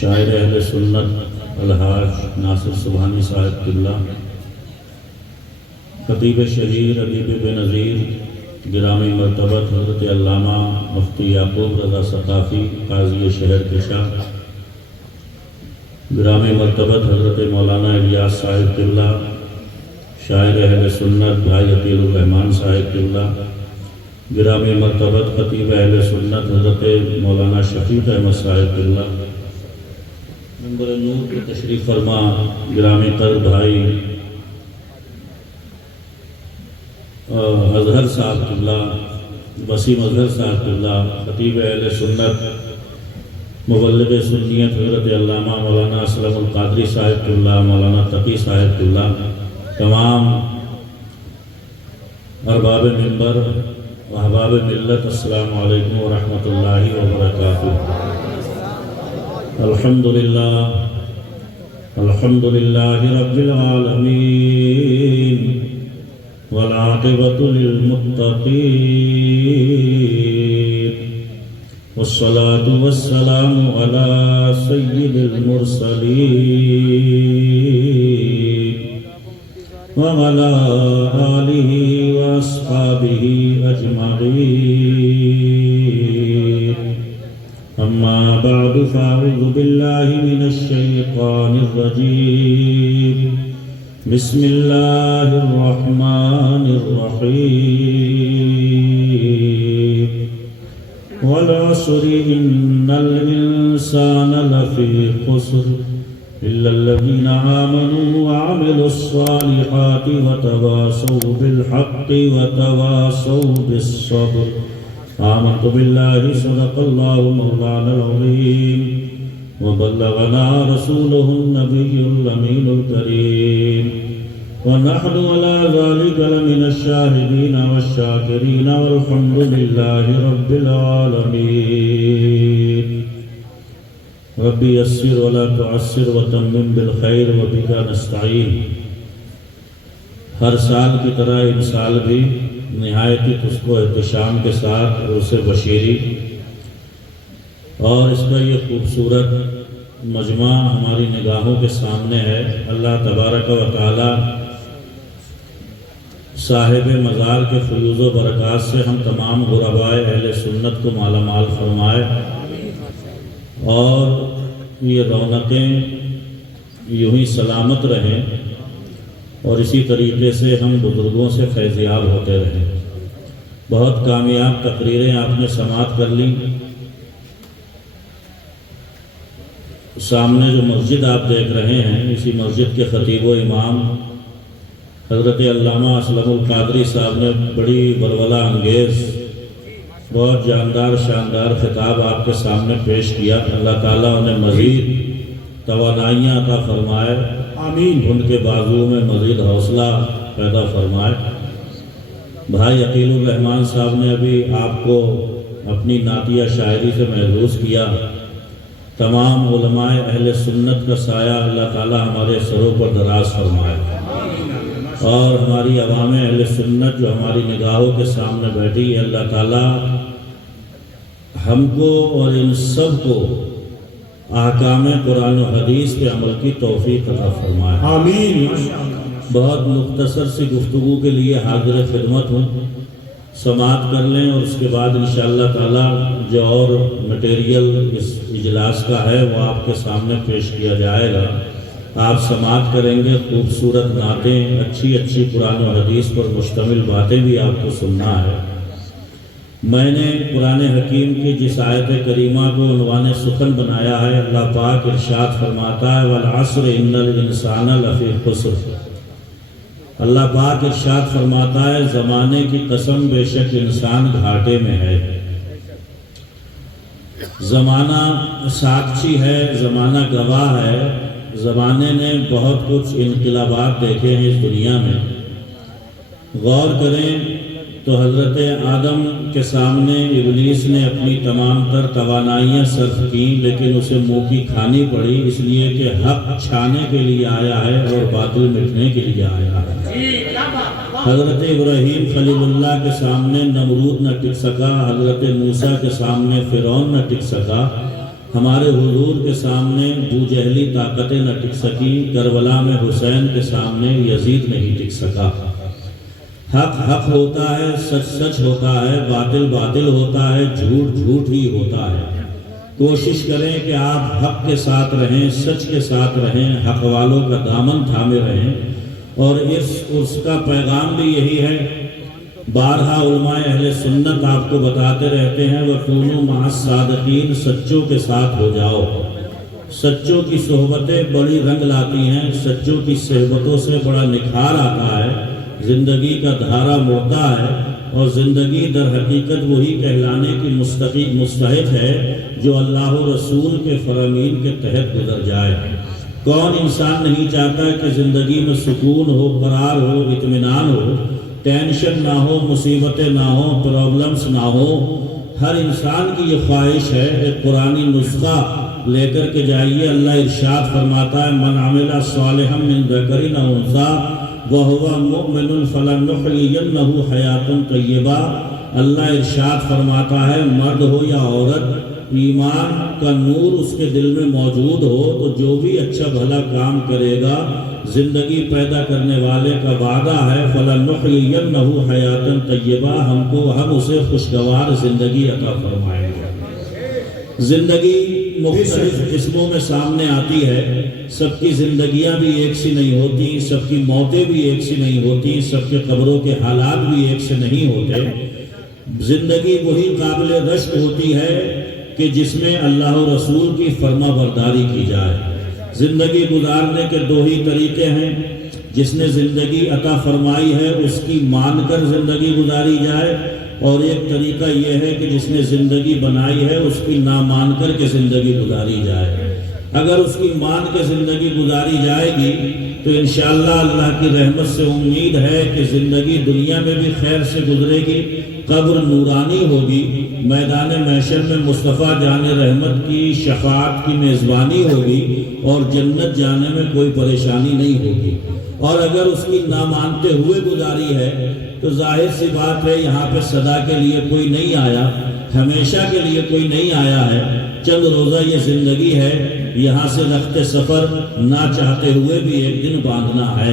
شاعر اہل سنت الحاج ناصر سبحانی صاحب قبلہ، خطیب شہیر ادیب بے نظیر گرامی مرتبت حضرت علامہ مفتی یعقوب رضا ثقافی قاضی شہر کشا، گرامی مرتبت حضرت مولانا الیاس صاحب قبلہ، شاعر اہل سنت بھائی عطیل الرحمان صاحب قبلہ، گرامی مرتبت خطیب اہل سنت حضرت مولانا شفیق احمد صاحب قبلہ، منبر نور کے تشریف فرما گرامی قدر بھائی اظہر صاحب قبلہ، وسیم اظہر صاحب قبلہ، خطیب اہل سنت مبلغ سنیت حضرت علامہ مولانا اسلم القادری صاحب قبلہ، مولانا تقی صاحب قبلہ، تمام ارباب منبر و احباب ملت، السلام علیکم ورحمۃ اللہ وبرکاتہ۔ الحمدللہ رب العالمین والعاقبۃ للمتقین والصلاة والسلام علی سید المرسلین وعلی آلہ واصحابہ اجمعین، اما بعد فاعوذ باللہ من الشیطان الرجیم، بسم اللہ الرحمن الرحیم، والعصر ان الانسان لفی خسر الا الذین آمنوا وعملوا الصالحات وتواصوا بالحق وتواصوا بالصبر۔ آمنت باللہ صدق اللہ مولانا العظیم وبلغنا رسوله النبي الأمين الكريم، ونحن على ذلك لمن الشاهدين والشاكرين والحمد لله رب العالمين۔ ربي يسر ولا تعسر وتمم بالخير وبك نستعين۔ ہر سال کی طرح اس سال بھی نہایت ہی اس کو احتشام کے ساتھ عرس بشیری اور اس کا یہ خوبصورت مجمع ہماری نگاہوں کے سامنے ہے۔ اللہ تبارک و تعالی صاحب مزار کے فیوز و برکات سے ہم تمام غربائے اہل سنت کو مالا مال فرمائے، اور یہ رونقیں یوں ہی سلامت رہیں، اور اسی طریقے سے ہم بزرگوں سے فیضیاب ہوتے رہیں۔ بہت کامیاب تقریریں آپ نے سماعت کر لی۔ سامنے جو مسجد آپ دیکھ رہے ہیں، اسی مسجد کے خطیب و امام حضرت علامہ اسلم القادری صاحب نے بڑی ولولہ انگیز بہت جاندار شاندار خطاب آپ کے سامنے پیش کیا۔ اللہ تعالیٰ انہیں مزید توانائیاں عطا فرمائے، آمین۔ ان کے بازو میں مزید حوصلہ پیدا فرمائے۔ بھائی عطیل الرحمان صاحب نے ابھی آپ کو اپنی نعتیہ شاعری سے محظوظ کیا۔ تمام علماء اہل سنت کا سایہ اللہ تعالی ہمارے سروں پر دراز فرمائے، اور ہماری عوام اہل سنت جو ہماری نگاہوں کے سامنے بیٹھی ہے، اللہ تعالی ہم کو اور ان سب کو احکام قرآن و حدیث پہ عمل کی توفیق عطا فرمائے، آمین۔ بہت مختصر سی گفتگو کے لیے حاضر خدمت ہوں، سماعت کر لیں، اور اس کے بعد انشاءاللہ تعالی جو اور مٹیریل اس اجلاس کا ہے وہ آپ کے سامنے پیش کیا جائے گا۔ آپ سماعت کریں گے، خوبصورت نعتیں، اچھی اچھی قرآن و حدیث پر مشتمل باتیں بھی آپ کو سننا ہے۔ میں نے قرآن حکیم کی جس آیت کریمہ کو عنوان سخن بنایا ہے، اللہ پاک ارشاد فرماتا ہے والعصر ان الانسان لفی خسر۔ اللہ پاک ارشاد فرماتا ہے زمانے کی قسم بے شک انسان گھاٹے میں ہے۔ زمانہ ساکشی ہے، زمانہ گواہ ہے۔ زمانے نے بہت کچھ انقلابات دیکھے ہیں اس دنیا میں۔ غور کریں تو حضرت آدم کے سامنے ابلیس نے اپنی تمام تر توانائیاں صرف کی، لیکن اسے منہ کی کھانی پڑی، اس لیے کہ حق چھانے کے لیے آیا ہے اور باطل مٹنے کے لیے آیا ہے۔ حضرت ابراہیم خلیل اللہ کے سامنے نمرود نہ ٹک سکا، حضرت موسیٰ کے سامنے فرعون نہ ٹک سکا، ہمارے حضور کے سامنے بوجہلی طاقتیں نہ ٹک سکی، کربلا میں حسین کے سامنے یزید نہیں ٹک سکا۔ حق حق ہوتا ہے، سچ سچ ہوتا ہے، باطل باطل ہوتا ہے، جھوٹ جھوٹ ہی ہوتا ہے۔ کوشش کریں کہ آپ حق کے ساتھ رہیں، سچ کے ساتھ رہیں، حق والوں کا دامن تھامے رہیں، اور اس کا پیغام بھی یہی ہے۔ بارہا علماء اہل سنت آپ کو بتاتے رہتے ہیں وَكُونُوا مَعَ الصَّادِقِينَ، سچوں کے ساتھ ہو جاؤ۔ سچوں کی صحبتیں بڑی رنگ لاتی ہیں، سچوں کی صحبتوں سے بڑا نکھار آتا ہے، زندگی کا دھارا مڑتا ہے، اور زندگی در حقیقت وہی کہلانے کی مستحق ہے جو اللہ و رسول کے فرامین کے تحت گزر جائے۔ کون انسان نہیں چاہتا کہ زندگی میں سکون ہو، قرار ہو، اطمینان ہو، ٹینشن نہ ہو، مصیبتیں نہ ہو، پرابلمز نہ ہو۔ ہر انسان کی یہ خواہش ہے۔ ایک قرآنی نسخہ لے کر کے جائیے، اللہ ارشاد فرماتا ہے من عمل صالحا من ذکر او انثی وهو مؤمن فلنحیینہ حیاۃ طیبہ۔ اللہ ارشاد فرماتا ہے مرد ہو یا عورت، ایمان کا نور اس کے دل میں موجود ہو تو جو بھی اچھا بھلا کام کرے گا، زندگی پیدا کرنے والے کا وعدہ ہے فَلَنُحْيِيَنَّهُ حَيَاةً طَيِّبَةً، ہم اسے خوشگوار زندگی عطا فرمائیں گے۔ زندگی مختلف قسموں میں سامنے آتی ہے، سب کی زندگیاں بھی ایک سی نہیں ہوتی، سب کی موتیں بھی ایک سی نہیں ہوتی، سب کے قبروں کے حالات بھی ایک سے نہیں ہوتے۔ زندگی وہی قابل رشک ہوتی ہے کہ جس میں اللہ و رسول کی فرما برداری کی جائے۔ زندگی گزارنے کے دو ہی طریقے ہیں، جس نے زندگی عطا فرمائی ہے اس کی مان کر زندگی گزاری جائے، اور ایک طریقہ یہ ہے کہ جس نے زندگی بنائی ہے اس کی نہ مان کر کے زندگی گزاری جائے۔ اگر اس کی مان کے زندگی گزاری جائے گی تو انشاءاللہ اللہ کی رحمت سے امید ہے کہ زندگی دنیا میں بھی خیر سے گزرے گی، قبر نورانی ہوگی، میدان محشر میں مصطفیٰ جان رحمت کی شفاعت کی میزبانی ہوگی، اور جنت جانے میں کوئی پریشانی نہیں ہوگی۔ اور اگر اس کی نہ مانتے ہوئے گزاری ہے تو ظاہر سی بات ہے یہاں پہ سدا کے لیے کوئی نہیں آیا، ہمیشہ کے لیے کوئی نہیں آیا ہے، چند روزہ یہ زندگی ہے، یہاں سے رخت سفر نہ چاہتے ہوئے بھی ایک دن باندھنا ہے۔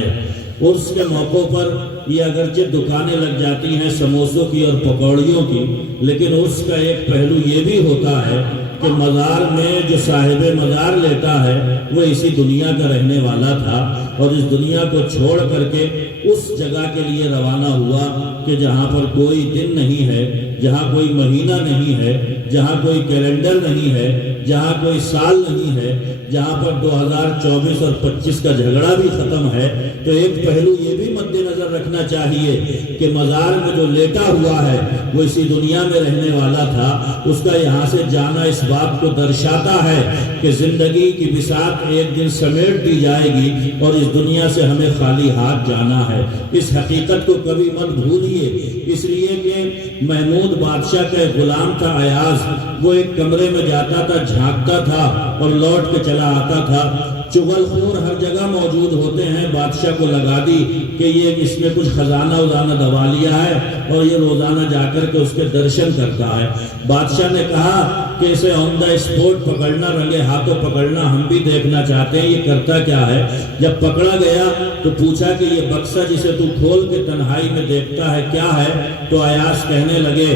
عرس کے موقع پر یہ اگرچہ دکانیں لگ جاتی ہیں سموسوں کی اور پکوڑیوں کی، لیکن عرس کا ایک پہلو یہ بھی ہوتا ہے کہ مزار میں جو صاحب مزار لیتا ہے وہ اسی دنیا کا رہنے والا تھا، اور اس دنیا کو چھوڑ کر کے اس جگہ کے لیے روانہ ہوا کہ جہاں پر کوئی دن نہیں ہے، جہاں کوئی مہینہ نہیں ہے، جہاں کوئی کیلنڈر نہیں ہے، جہاں کوئی سال نہیں ہے، جہاں پر 2024 اور 25 کا جھگڑا بھی ختم ہے۔ تو ایک پہلو یہ بھی مد نظر رکھنا چاہیے کہ مزار میں جو لیٹا ہوا ہے وہ اسی دنیا میں رہنے والا تھا، اس کا یہاں سے جانا اس بات کو درشاتا ہے کہ زندگی کی بساط ایک دن سمیٹ دی جائے گی اور اس دنیا سے ہمیں خالی ہاتھ جانا ہے۔ اس حقیقت کو کبھی مت بھولیے، اس لیے کہ محمود بادشاہ کا ایک غلام تھا ایاز، وہ ایک کمرے میں جاتا تھا، جھانکتا تھا اور لوٹ کے چلا آتا تھا۔ چغل خور ہر جگہ موجود ہوتے ہیں، بادشاہ کو لگا دی کہ یہ اس نے کچھ خزانہ وزانہ دبا لیا ہے اور یہ روزانہ جا کر کے اس کے درشن کرتا ہے۔ بادشاہ نے کہا کہ اسے آن دا اسپوٹ پکڑنا، رنگے ہاتھوں پکڑنا، ہم بھی دیکھنا چاہتے ہیں یہ کرتا کیا ہے۔ جب پکڑا گیا تو پوچھا کہ یہ بکسہ جسے تو کھول کے تنہائی میں دیکھتا ہے کیا ہے؟ تو ایاز کہنے لگے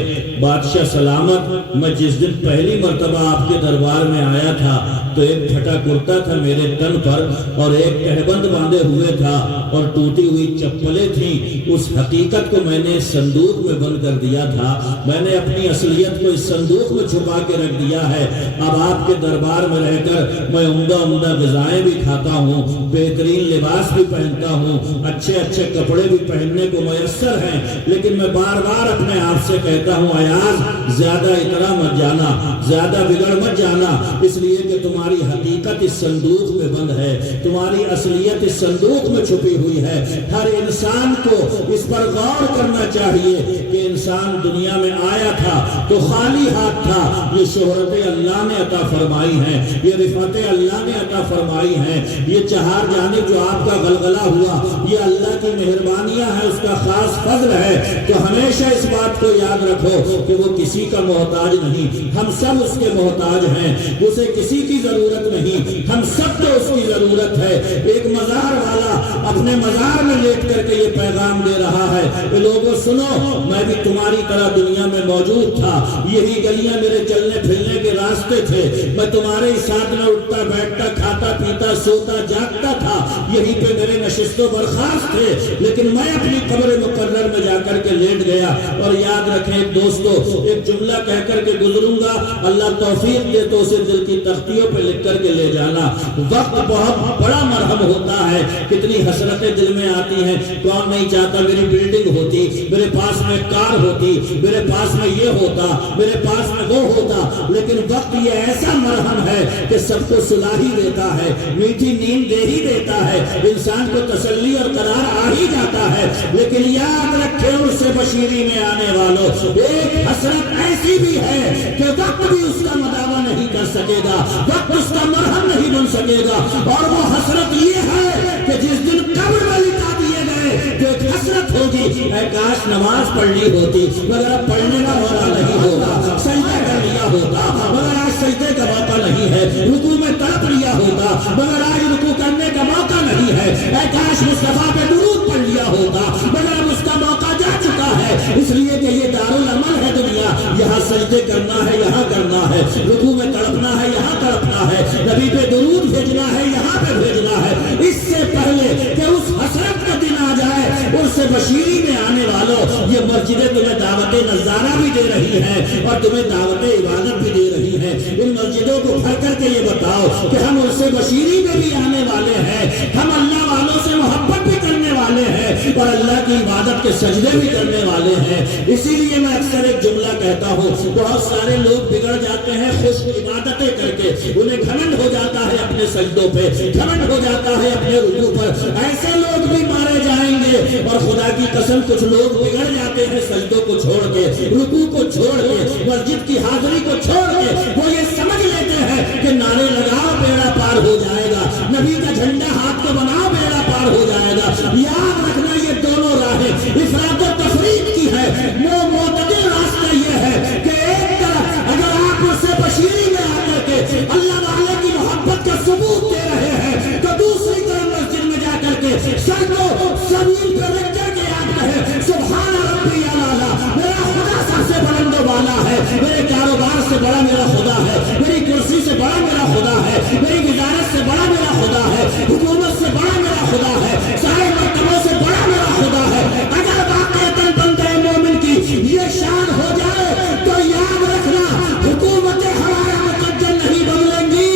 بادشاہ سلامت، میں جس دن پہلی مرتبہ آپ کے دربار میں آیا تھا تو ایک پھٹا کرتا تھا میرے تن پر اور ایک کہبند باندھے ہوئے تھا اور ٹوٹی ہوئی چپلیں تھیں۔ اس حقیقت کو میں نے صندوق میں بند کر دیا تھا، میں نے اپنی اصلیت کو اس صندوق میں چھپا کے رکھ دیا ہے۔ اب آپ کے دربار میں رہ کر میں عمدہ غذائیں بھی کھاتا ہوں، بہترین لباس بھی پہنتا ہوں، اچھے کپڑے بھی پہننے کو میسر ہیں، لیکن میں بار بار اپنے آپ سے کہتا ہوں ایاز زیادہ اترا مت جانا، زیادہ بگڑ مت جانا، اس لیے کہ تمہاری حقیقت اس صندوق میں بند ہے، تمہاری اصلیت اس صندوق میں چھپی ہوئی ہے۔ ہر انسان کو اس پر غور کرنا چاہیے کہ انسان دنیا میں آیا تھا تو خالی ہاتھ تھا۔ یہ شہرتیں اللہ نے عطا فرمائی ہیں، یہ رفعتیں اللہ نے عطا فرمائی ہیں، یہ چہار جانب جو آپ کا غلغلہ ہوا یہ اللہ کی مہربانیاں ہیں، اس کا خاص فضل ہے۔ تو ہمیشہ اس بات کو یاد رکھو کہ وہ کسی کا محتاج نہیں، ہم سب اس کے محتاج ہیں، اسے کسی کی ضرورت نہیں، ہم سب کو اس کی ضرورت ہے۔ ایک مزار والا اپنے مزار میں لیٹ کر کے یہ پیغام دے رہا ہے کہ لوگوں سنو، میں بھی تمہاری طرح دنیا میں موجود تھا، یہی گلیاں میرے چلنے پھرنے کے راستے تھے، میں تمہارے ہی ساتھ میں اٹھتا بیٹھتا کھاتا پیتا سوتا جاگتا تھا، یہیں پہ میرے نشست و برخاست تھے، لیکن میں اپنی قبر مقرر میں جا کر کے لیٹ گیا۔ اور یاد رکھیں دوستو، ایک جملہ کہہ کر کے گزروں گا، اللہ توفیق دے تو اسے دل کی تختیوں پہ لکھ کر کے لے جانا۔ وقت بہت بڑا مرہم ہوتا ہے، کتنی حسرتیں دل میں آتی ہیں، کون نہیں چاہتا میری بلڈنگ ہوتی، میرے پاس میں کار ہوتی، میرے پاس میں یہ ہوتا، میرے پاس میں وہ ہوتا، لیکن وقت یہ ایسا مرہم ہے کہ سب کو سلا ہی دیتا ہے، میٹھی نیند دے ہی دیتا ہے، انسان کو تسلی اور قرار آ ہی جاتا ہے۔ لیکن یاد رکھیں اس سے بشیری میں آنے والوں، ایک حسرت ایسی بھی ہے کہ وقت بھی اس کا مداوع نہیں کر سکے گا، وقت اس کا مرہم نہیں بن سکے گا، اور وہ حسرت یہ ہے کہ جس دن قبر میں لٹا دیے گئے جو ایک حسرت ہوگی، اے کاش نماز پڑھ لی ہوتی، مگر اب پڑھنے کا موقع نہیں ہوگا، سجدہ کر لیا ہوتا مگر آج سجدے کا موقع نہیں ہے، رکوع میں تڑپ لیا ہوتا مگر آج رکوع کرنے کا موقع نہیں ہے، اے کاش مصطفیٰ پہ درود پڑھ لیا ہوتا مگر اب اس کا موقع جا چکا ہے، اس لیے کہ یہ دارالعمل ہے دنیا، یہاں سجدے کرنا ہے، یہاں کرنا ہے، رکوع میں تڑپنا ہے، یہاں تڑپنا ہے، نبی پہ درود بھیجنا ہے، یہاں پہ بھیجنا ہے۔ اس سے پہلے کہ اس حسرت کا دن آ جائے، اس سے بشیری میں آنے والوں، یہ مسجدیں تمہیں دعوت نظارہ بھی دے رہی ہیں اور تمہیں دعوت عبادت بھی دے رہی ہیں۔ ان مسجدوں کو بھر کر کے یہ بتاؤ کہ ہم اس سے بشیری میں بھی آنے والے ہیں، ہم اللہ والوں سے محبت بھی کرنے والے ہیں اور اللہ کی عبادت کے سجدے بھی کرنے والے ہیں۔ اسی لیے میں اکثر ایک جملہ کہتا ہوں، بہت سارے لوگ بگڑ جاتے ہیں خوش عبادتیں کر کے، انہیں گھمنڈ ہو جاتا ہے اپنے سجدوں پہ، گھمنڈ ہو جاتا ہے اپنے رکوع پر، ایسے لوگ بھی مارے جائیں گے۔ اور خدا کی قسم کچھ لوگ بگڑ جاتے ہیں سجدوں کو چھوڑ کے، رکوع کو چھوڑ کے، مسجد کی حاضری کو چھوڑ کے، وہ یہ سمجھ لیتے ہیں کہ نعرے لگاؤ بیڑا پار ہو جائے گا، نبی کا جھنڈا ہاتھ کو بناؤ بیڑا پار ہو جائے گا۔ یاد رکھنا یہ دونوں راہیں افراط و تفریط کی ہے، معتدل راستہ یہ ہے کہ ایک طرف اگر آپ اس سے بشیری میں آ کر کے اللہ والے کی محبت کا ثبوت دے رہے ہیں تو دوسری طرف مسجد میں جا کر کے سر کو زمین پر رکھ کر کے یاد رہے سبحان ربی الاعلیٰ، میرا خدا سب سے بلند و بالا ہے، میرے کاروبار سے بڑا میرا خدا ہے، میری کرسی سے بڑا میرا خدا ہے، میری وزارت سے بڑا میرا خدا ہے، حکومت سے بڑا میرا خدا ہے، سارے مرتبوں سے بڑا میرا خدا ہے۔ اگر واقعتاً بندہ مومن کی یہ شان ہو جائے تو یاد رکھنا حکومتیں ہمارا مقدر نہیں بدلیں گی،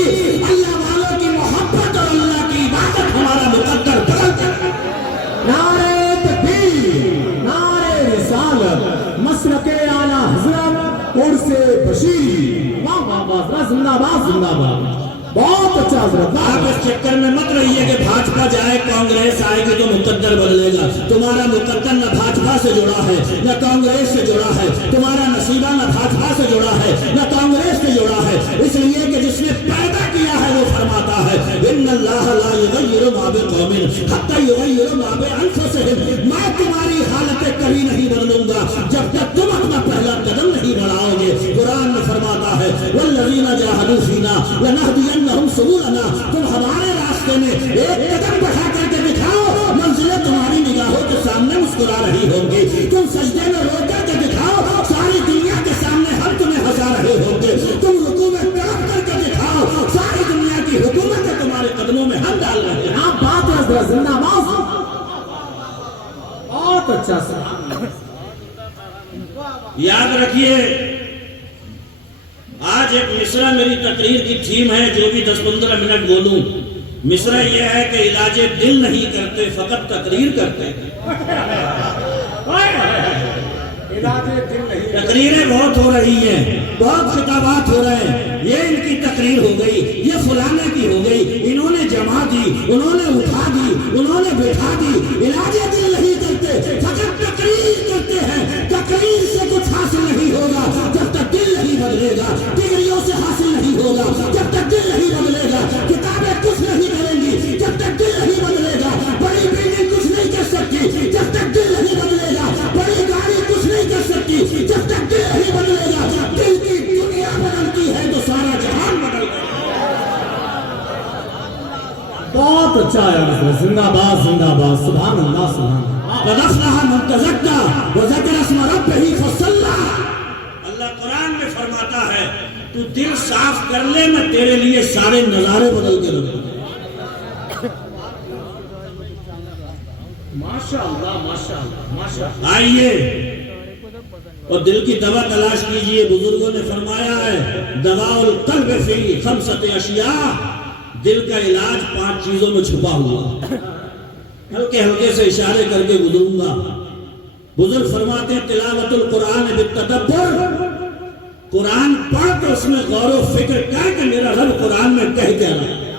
اللہ والوں کی محبت اور اللہ کی عبادت ہمارا مقدر بدل جائے۔ نعرہ تکبیر، نعرہ رسالت، مسلک اعلیٰ حضرت، عرس بشیری، واہ واہ واہ، زندہ باد زندہ باد، بہت اچھا حضرت۔ آپ اس چکر میں مت رہیے کہ بھاجپا جائے کانگریس آئے گی تو مقدر بدلے گا، تمہارا مقدر نہ بھاجپا سے جڑا ہے نہ کانگریس سے جڑا ہے، تمہارا نصیبہ نہ بھاجپا سے جڑا ہے نہ کانگریس سے جڑا ہے، اس لیے کہ جس نے پیدا کیا ہے وہ فرماتا ہے ان اللہ لا یغیر ما بقوم حتی یغیروا ما بانفسہم، میں تمہاری حالتیں کبھی نہیں بدلوں گا جب تک تم اپنا پہلا قدم نہیں بڑھاؤ گے۔ قرآن میں فرماتا ہے والذین جاہدوا فینا لنہدینہم سبلنا، تم ہمارے راستے میں ایک قدم بڑھا کر کے دکھاؤ، منزلیں تمہاری نگاہوں کے سامنے مسکرا رہی ہوں گی، تم سجدے میں رو کر کے دکھاؤ، ساری دنیا کے سامنے ہم تمہیں ہنسا رہے ہوں گے، تم رکوع میں تڑپ کر کے دکھاؤ، ساری دنیا کی حکومتیں تمہارے قدموں میں ہم ڈال رہے ہیں۔ آپ بات ہے حضرت، زندہ باد، بہت اچھا سر۔ یاد رکھیے آج ایک مصرع میری تقریر کی تھیم ہے، جو بھی 10-15 منٹ بولوں، مصرع یہ ہے کہ علاج دل نہیں کرتے، فقط تقریر کرتے ہیں۔ تقریریں بہت ہو رہی ہیں، بہت خطابات ہو رہے ہیں، یہ ان کی تقریر ہو گئی، یہ فلانے کی ہو گئی، انہوں نے جماعت انہوں نے اٹھا دی، انہوں نے بٹھا دی، علاج دل نہیں کرتے، فقط تقریر کرتے ہیں۔ تقریر سے کچھ حاصل نہیں ہوگا جب تک دل نہیں بدلے گا، ڈگریوں سے حاصل نہیں ہوگا جب تک دل نہیں بدلے گا، کتابیں کچھ نہیں کریں گی جب تک دل نہیں بدلے گا، بڑی بلڈنگ کچھ نہیں کر سکتی جب تک دل نہیں بدلے گا، بڑی گاڑی کچھ نہیں کر سکتی جب تک دل نہیں بدلے گا۔ دل کی دنیا بدلتی ہے تو سارا جہان بدل گیا۔ بہت اچھا ہے، زندہ باد زندہ باد، سبحان اللہ سبحان اللہ۔ قد افلح من تزکا وذکر اسم ربہ فصلی۔ اللہ قرآن میں فرماتا ہے تو دل صاف کر لے، میں تیرے لیے سارے نظارے بدل کے رکھوں۔ ماشاءاللہ ماشاءاللہ ماشاءاللہ۔ آئیے اور دل کی دوا تلاش کیجئے۔ بزرگوں نے فرمایا ہے دواء القلب فی خمسۃ اشیاء، دل کا علاج 5 چیزوں میں چھپا ہوا۔ ہلکے ہلکے سے اشارے کر کے گزروں گا۔ بزرگ فرماتے ہیں تلاوت القرآن بالتدبر، قرآن پڑھ تو اس میں غور و فکر کر کہ میرا رب قرآن میں کہہ کیا رہا ہے۔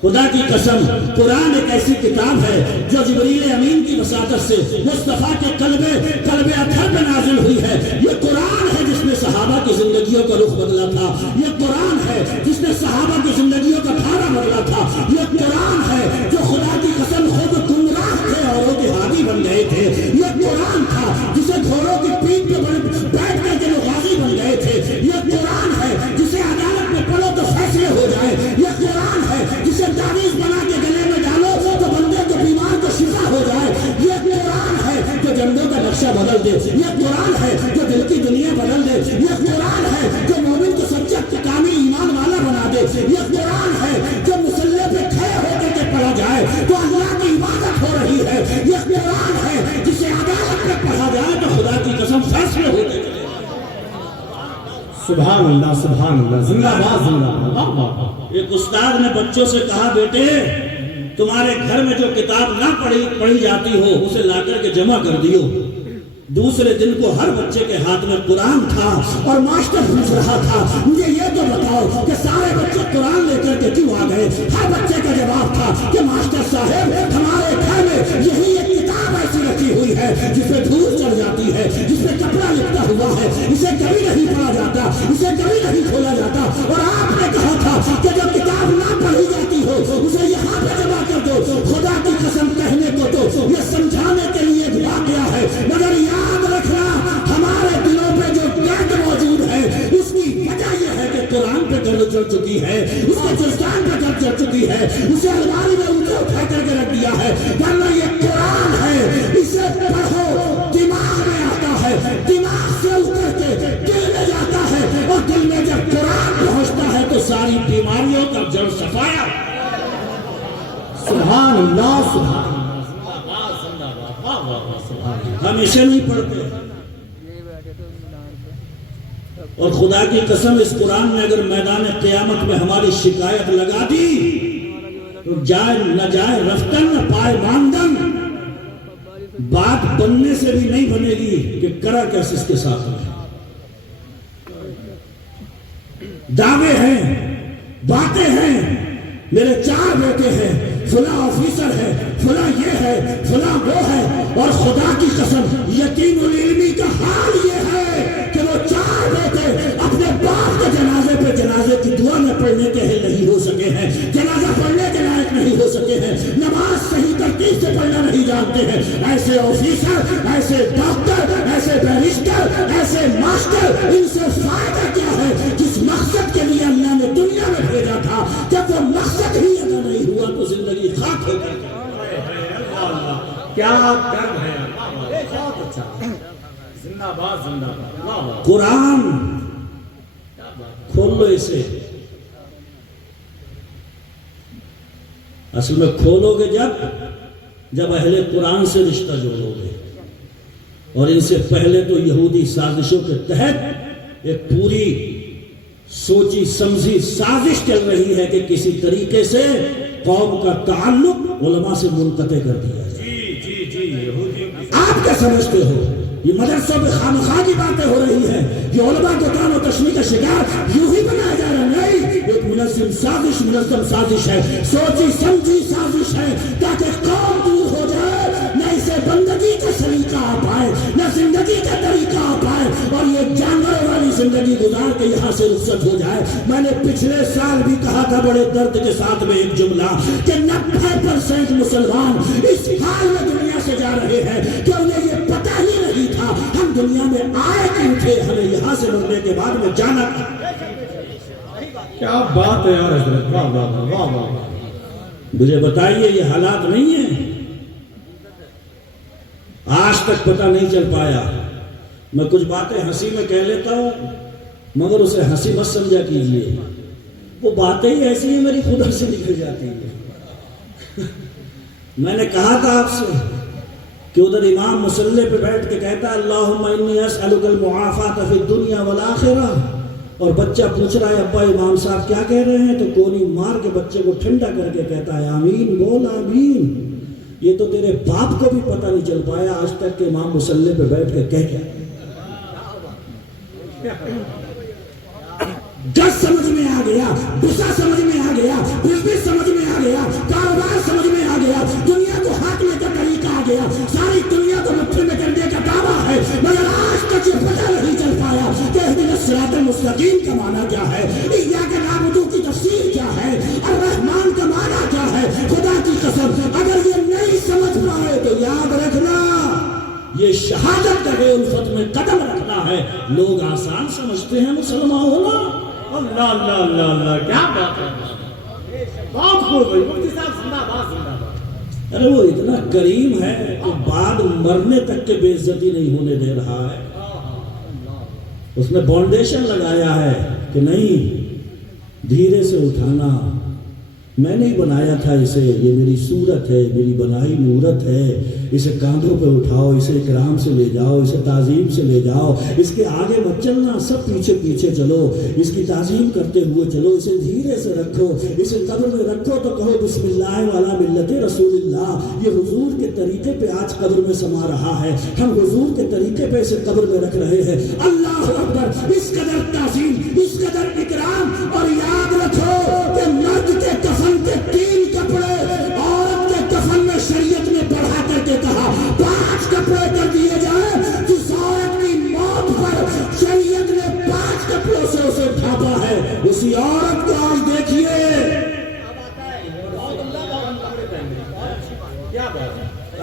خدا کی قسم قرآن ایک ایسی کتاب ہے جو جبریل امین کی وساطت سے مصطفیٰ کے قلب اطہر پہ نازل ہوئی ہے۔ یہ قرآن ہے جس نے صحابہ کی زندگیوں کا رخ بدلا تھا، یہ قرآن ہے جس نے صحابہ کی زندگیوں کا دھارا بدلا تھا، یہ قرآن ہے جو خدا کی قسم خود گمراہ تھے اور وہ ہادی بن گئے تھے، یہ قرآن تھا جسے گھوڑوں کی پیٹھ پہ بیٹھ کر کے غازی بن گئے تھے، یہ قرآن ہے جسے عدالت میں پڑھو تو فیصلے ہو جائے، یہ قرآن ہے جسے تعویذ بنا کے گلے میں ڈالو تو بندے کو بیمار کو شفا ہو جائے، یہ قرآن ہے جو جنگوں کا نقشہ بدل دے، یہ قرآن ہے جو دل کی دنیا بدل دے، یہ قرآن ہے جو مومن کو سچا کامل ایمان والا بنا دے، یہ قرآن ہے جو مصلی پہ کھڑے ہو کر کے پڑھا جائے تو اللہ کی عبادت ہو رہی ہے، یہ قرآن ہے جسے عدالت میں پڑھا جائے تو خدا کی قسم فیصلے ہوتے ہیں۔ سبحان اللہ سبحان اللہ، زندہ باد زندہ باد۔ ایک استاد نے بچوں سے کہا بیٹے تمہارے گھر میں جو کتاب نہ پڑھی جاتی ہو اسے لا کر کے جمع کر دیو۔ دوسرے دن کو ہر بچے کے ہاتھ میں قرآن تھا اور ماسٹر پوچھ رہا تھا مجھے یہ تو بتاؤ کہ سارے بچے قرآن لے کر کے کیوں آ گئے؟ ہر بچے کا جواب تھا کہ ماسٹر صاحب ہمارے گھر میں یہی ایک کتاب ایسی رکھی ہوئی ہے جس پہ دھول چڑھ جاتی ہے، جس پہ کپڑا لپٹا ہوا ہے، اسے کبھی نہیں پڑھا جاتا، اسے کبھی نہیں کھولا جاتا، اور آپ نے کہا تھا کہ جب کتاب نہ پڑھی جاتی ہو اسے یہاں پہ جمع کر دو۔ خدا کی قسم کہنے کو تو یہ سمجھانے کے لیے ایک واقعہ ہے، مگر یاد رکھنا ہمارے دلوں پہ جو گرد موجود ہے اس کی وجہ یہ ہے کہ قرآن پہ گرد چڑھ چکی ہے، اس کے جزدان پہ گرد چڑھ چکی ہے، اسے الماری میں اوپر اٹھا کر کے رکھ دیا ہے، ورنہ یہ قرآن ہے، اسے پڑھو دماغ میں آتا ہے، دماغ سے اتر کے دل میں جاتا ہے، اور دل میں جب قرآن پہنچتا ہے تو ساری بیماریوں کا جڑ صفایا۔ سبحان اللہ سبحان اللہ، ہم اسے نہیں پڑھتے، اور خدا کی قسم اس قرآن میں اگر میدان قیامت میں ہماری شکایت لگا دی تو جائے نہ جائے رفتن نہ پائے ماندن، بات بننے سے بھی نہیں بنے گی کہ کرا کیسے اس کے ساتھ ہے۔ دعوے ہیں، باتیں ہیں، میرے 4 بیٹے ہیں، فلاں آفیسر ہے، فلاں یہ ہے، فلاں وہ ہے، اور خدا کی قسم یتیم العلمی کا حال یہ ہے کہ وہ 4 بیٹے اپنے باپ کے جنازے پہ جنازے کی دعا میں پڑھنے کے نہیں ہو سکے ہیں، جنازہ پڑھنے کے لائق نہیں ہو سکے ہیں، نماز صحیح ترتیب سے پڑھنا نہیں جانتے ہیں۔ ایسے آفیسر، ایسے ڈاکٹر، ایسے بیرسٹر، ایسے ماسٹر، ان سے فائدہ کیا ہے؟ جس مقصد کے لیے اللہ نے دنیا میں بھیجا تھا جب وہ مقصد ہی ادا نہیں ہوا تو زندگی خاک ہو گئی۔ کیا درد ہے، بہت اچھا، زندہ باد زندہ باد۔ قرآن کھول لو اسے، اصل میں کھولو گے جب اہل قرآن سے رشتہ جوڑو گے، اور ان سے پہلے تو یہودی سازشوں کے تحت ایک پوری سوچی سمجھی سازش چل رہی ہے کہ کسی طریقے سے قوم کا تعلق علماء سے منقطع کر دیا جائے۔ آپ کیا سمجھتے ہو یہ مدرسوں میں خامخواہ کی باتیں ہو رہی ہیں، یہ علماء کو تعلق و تشویش کا شکار یوں ہی بنایا جا رہا ہے؟ نہیں، ایک منظم سازش منظم سازش ہے، سوچی سمجھی سازش ہے، تاکہ قوم دور ہو جائے، نہ اسے بندگی کا سلیقہ آ پائے، نہ زندگی کا طریقہ آ پائے، اور یہ جانوروں والی زندگی گزار کے یہاں سے رخصت ہو جائے۔ میں نے پچھلے سال بھی کہا تھا بڑے درد کے ساتھ میں ایک جملہ کہ 90% مسلمان اس حال میں دنیا سے جا رہے ہیں کہ انہیں یہ پتہ ہی نہیں تھا ہم دنیا میں آئے کیوں تھے، ہمیں یہاں سے مرنے کے بعد میں جانا تھا۔ کیا بات ہے یار حضرت، واہ واہ واہ واہ۔ مجھے بتائیے یہ حالات نہیں ہیں؟ آج تک پتہ نہیں چل پایا۔ میں کچھ باتیں ہنسی میں کہہ لیتا ہوں مگر اسے ہنسی مت سمجھا کیجیے، وہ باتیں ہی ایسی ہیں میری خدا سے نکل جاتی ہیں۔ میں نے کہا تھا آپ سے کہ ادھر امام مصلی پہ بیٹھ کے کہتا ہے اللہم انی اسألک المعافاۃ فی الدنیا والآخرہ، اور بچہ پوچھ رہا ہے ابا امام صاحب کیا کہہ رہے ہیں، تو کونی مار کے بچے کو ٹھنڈا کر کے کہتا ہے آمین بول آمین۔ یہ تو تیرے باپ کو بھی پتہ نہیں چل پایا آج تک کہ امام مصلی پہ بیٹھ کے کہہ کیا۔ جج سمجھ میں آ گیا، غصہ سمجھ میں آ گیا، بزنس سمجھ میں آ گیا، کاروبار سمجھ میں آ گیا، دنیا کو ہانکنے کا طریقہ آ گیا، ساری دنیا کو مٹھی میں کرنے کا دعویٰ ہے، مگر آج تک یہ پتہ نہیں چل پایا کہ اہدنا الصراط المستقیم کا معنی کیا ہے، ایاک نعبد کی تفسیر کیا ہے، الرحمن کا معنی کیا ہے۔ خدا کی قسم اگر یہ نہیں سمجھ پائے تو یاد رکھنا یہ شہادت کا الفت میں قدم رکھنا ہے۔ لوگ آسان سمجھتے ہیں مسلمان ہونا۔ اللہ اللہ اللہ اللہ، کیا بات ہے، بہت خوب ہوئی مفتی صاحب، زندہ باد زندہ باد۔ ارے وہ اتنا کریم ہے کہ بعد مرنے تک کے بے عزتی نہیں ہونے دے رہا ہے۔ اس نے فاؤنڈیشن لگایا ہے کہ نہیں دھیرے سے اٹھانا، میں نہیں بنایا تھا اسے، یہ میری صورت ہے، میری بنائی مورت ہے، اسے کاندھوں پہ اٹھاؤ، اسے اکرام سے لے جاؤ، اسے تعظیم سے لے جاؤ، اس کے آگے مت چلنا، سب پیچھے پیچھے چلو، اس کی تعظیم کرتے ہوئے چلو، اسے دھیرے سے رکھو، اسے قبر میں رکھو تو کہو بسم اللہ والا ملت رسول اللہ۔ یہ حضور کے طریقے پہ آج قبر میں سما رہا ہے، ہم حضور کے طریقے پہ اسے قبر میں رکھ رہے ہیں۔ اللہ اکبر، اس قدر تعظیم، اس قدر اکرام، اور یاد رکھو کہ مرد کے کفن کے 3 کپڑے، عورت کے کفن میں شریعت نے بڑھا کر کے کہا 5 کپڑے کر دیے جائیں۔ جس عورت کی موت پر شریعت نے 5 کپڑوں سے اسے ڈھانپا ہے، اسی عورت کو آج دیکھیے۔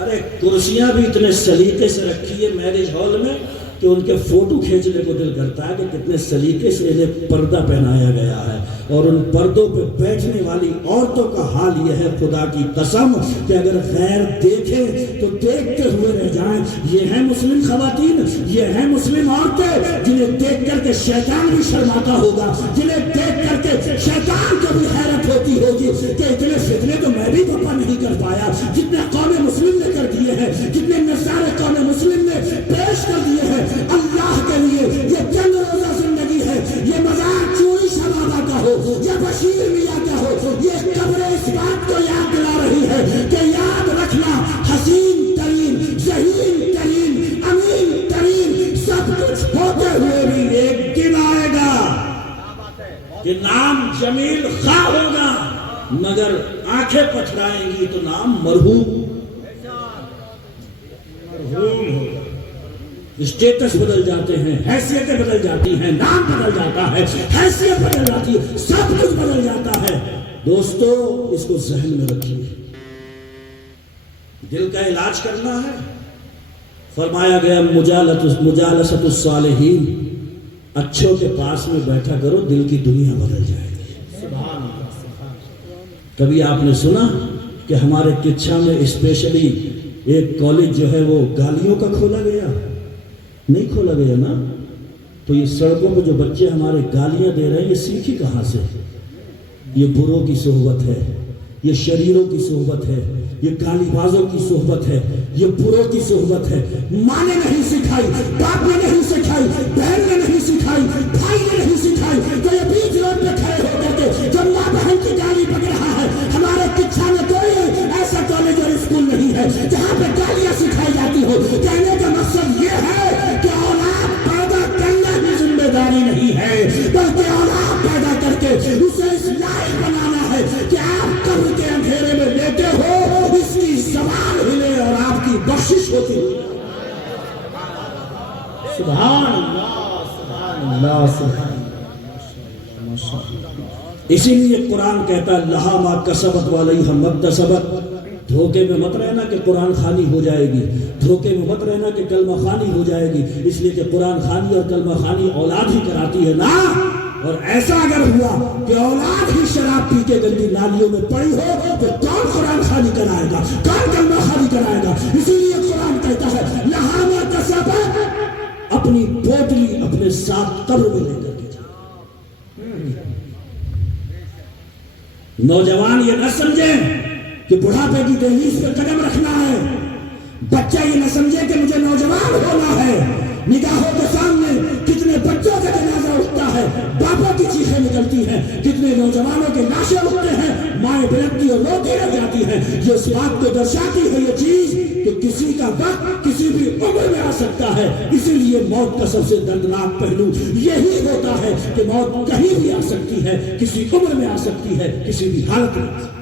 ارے کرسیاں بھی اتنے سلیقے سے رکھی ہے میرج ہال میں کہ ان کے فوٹو کھینچنے کو دل کرتا ہے کہ کتنے سلیقے سے انہیں پردہ پہنایا گیا ہے، اور ان پردوں پہ بیٹھنے والی عورتوں کا حال یہ ہے خدا کی قسم کہ اگر غیر دیکھیں تو دیکھتے ہوئے رہ جائیں۔ یہ ہیں مسلم خواتین، یہ ہیں مسلم عورتیں جنہیں دیکھ کر کے شیطان بھی شرماتا ہوگا، جنہیں دیکھ کر کے شیطان کو بھی حیرت ہوتی ہوگی کہ اتنے فتنے تو میں بھی پپا نہیں کر پایا جتنے قوم مسلم نے کر دیے ہیں، جتنے نظارے قوم مسلم نے پیش کر دیے ہیں۔ اللہ کے لیے یہ چند روزہ زندگی ہے، یہ مزار چوری شبابہ کا ہو یا بشیر میاں کا ہو، یہ قبر اس بات کو یاد دلا رہی ہے کہ یاد رکھنا حسین ترین، ذہین ترین، امین ترین سب کچھ ہوتے ہوئے بھی ایک دن آئے گا کہ نام جمیل خواہ ہوگا مگر آنکھیں پتھرائیں گی تو نام مرحوم ہوگا۔ اسٹیٹس بدل جاتے ہیں، حیثیتیں بدل جاتی ہیں، نام بدل جاتا ہے، حیثیت بدل جاتی ہے، سب کچھ بدل جاتا ہے۔ دوستو اس کو ذہن میں رکھیے، دل کا علاج کرنا ہے۔ فرمایا گیا مجالست الصالحین، اچھوں کے پاس میں بیٹھا کرو، دل کی دنیا بدل جائے گی۔ کبھی آپ نے سنا کہ ہمارے کچھا میں اسپیشلی ایک کالج جو ہے وہ گالیوں کا کھولا گیا؟ نہیں کھولا گیا نا۔ تو یہ سڑکوں پہ جو بچے ہمارے گالیاں دے رہے ہیں یہ سیکھی کہاں سے؟ یہ بروں کی صحبت ہے، یہ شریروں کی صحبت ہے، یہ گالی بازوں کی صحبت ہے، یہ بروں کی صحبت ہے۔ ماں نے نہیں سکھائی، باپ نے نہیں سکھائی، بہن نے نہیں سکھائی، بھائی نے نہیں سکھائی، تو یہ بیچ روڈ پہ کھڑے ہو کر کے جب ماں بہن کی گالی پکڑ رہا ہے۔ ہمارے کچھا میں کوئی ایسا کالج اور اسکول نہیں ہے جہاں پہ گالیاں سکھائی جاتی ہو۔ کہنے کا مقصد یہ ہے کہ اولاد پیدا کرنا ہی ذمہ داری نہیں ہے، بلکہ اولاد پیدا کر کے اسے لائق بنانا ہے کہ آپ قبر کے اندھیرے میں لیٹے ہو، اس کی زبان ہلے اور آپ کی بخشش ہوتی ہے۔ سبحان اللہ، سبحان اللہ، سبحان اسی لیے قرآن کہتا ہے لہا ما کسبت وعلیہا ما اکتسبت۔ دھوکے میں مت رہنا کہ قرآن خوانی ہو جائے گی، دھوکے میں مت رہنا کہ کلمہ خوانی ہو جائے گی، اس لیے کہ قرآن خوانی اور کلمہ خوانی اولاد ہی کراتی ہے نا۔ اور ایسا اگر ہوا کہ اولاد ہی شراب پی کے گندی نالیوں میں پڑی ہو تو کون قرآن خوانی کرائے گا، کون کلمہ خوانی کرائے گا؟ اسی لیے قرآن کہتا ہے لہا ما کسبت، اپنی پوٹلی اپنے ساتھ قبر میں لے کر کے جا۔ نوجوان یہ نہ سمجھیں کہ بڑھاپے کی دہلیز پہ قدم رکھنا ہے، بچہ یہ نہ سمجھے کہ مجھے نوجوان ہونا ہے۔ نگاہوں کے سامنے کتنے بچوں کا جنازہ اٹھتا ہے، باپوں کی چیخیں نکلتی ہیں، کتنے نوجوانوں کے لاشیں اٹھتے ہیں، مائیں بلکتی اور روتی رہ جاتی ہیں۔ یہ اس بات کو درشاتی ہے یہ چیز کہ کسی کا وقت کسی بھی عمر میں آ سکتا ہے۔ اسی لیے موت کا سب سے دردناک پہلو یہی ہوتا ہے کہ موت کہیں بھی آ سکتی ہے، کسی عمر میں آ سکتی ہے، کسی بھی حالت میں آ سکتی ہے۔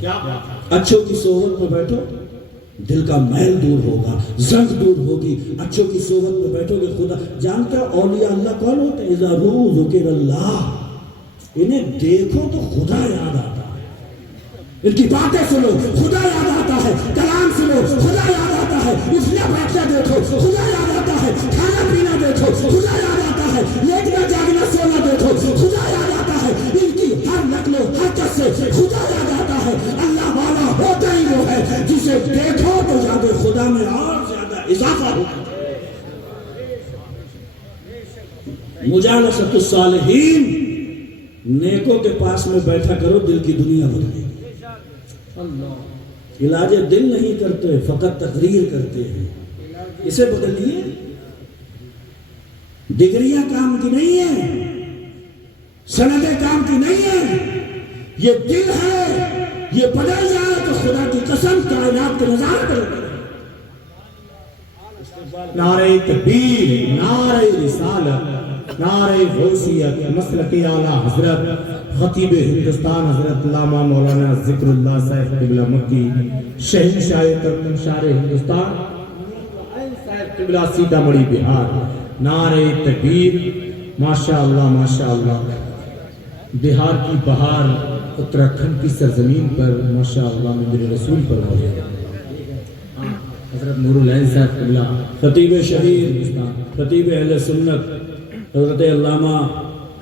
کیا اچھوں کی صحبت میں بیٹھو، دل کا میل دور ہوگا، زنگ دور ہوگی۔ اچھوں کی صحبت میں بیٹھو گے، خدا جانتے ہو اولیاء اللہ کون ہوتے ہیں؟ اذا روح ذکر اللہ، انہیں دیکھو تو خدا یاد آتا ہے، ان کی باتیں سنو خدا یاد آتا ہے، کلام سنو خدا یاد آتا ہے، اٹھنا بیٹھنا دیکھو خدا یاد آتا ہے، کھانا پینا دیکھو خدا یاد آتا ہے، لیٹنا جاگنا سونا دیکھو خدا یاد آتا ہے، ان کی ہر نقل و حرکت سے خدا یاد آتا ہے۔ اللہ والا ہوتا ہی وہ ہے جسے دیکھو تو یاد خدا میں اور زیادہ اضافہ ہوتا ہے۔ مجالست الصالحین، نیکوں کے پاس میں بیٹھا کرو، دل کی دنیا بدلے گی۔ علاج دل نہیں کرتے، فقط تقریر کرتے ہیں، اسے بدلیے۔ ڈگریاں کام کی نہیں ہیں، سندیں کام کی نہیں ہیں، یہ دل ہے، یہ بدل جائے تو خدا کی قسم کائنات کے نظارے بدل جائے۔ نعرہ تکبیر، نعرہ رسالت، نعرہ غوثیت، مسلک اعلیٰ حضرت خطیب ہندوستان حضرت علامہ مولانا ذکر اللہ صاحب قبلہ مکی، شہنشاہ ترکمنشار ہندوستان صاحب قبلہ سیدھا مڑی بہار۔ نعرہ تکبیر، ماشاءاللہ ماشاءاللہ، بہار کی بہار اتراکھنڈ کی سرزمین پر ماشاءاللہ میں میرے رسول پر موجود ہے۔ حضرت نور العین صاحب قبلہ خطیب شہید، خطیب اہل سنت حضرت علامہ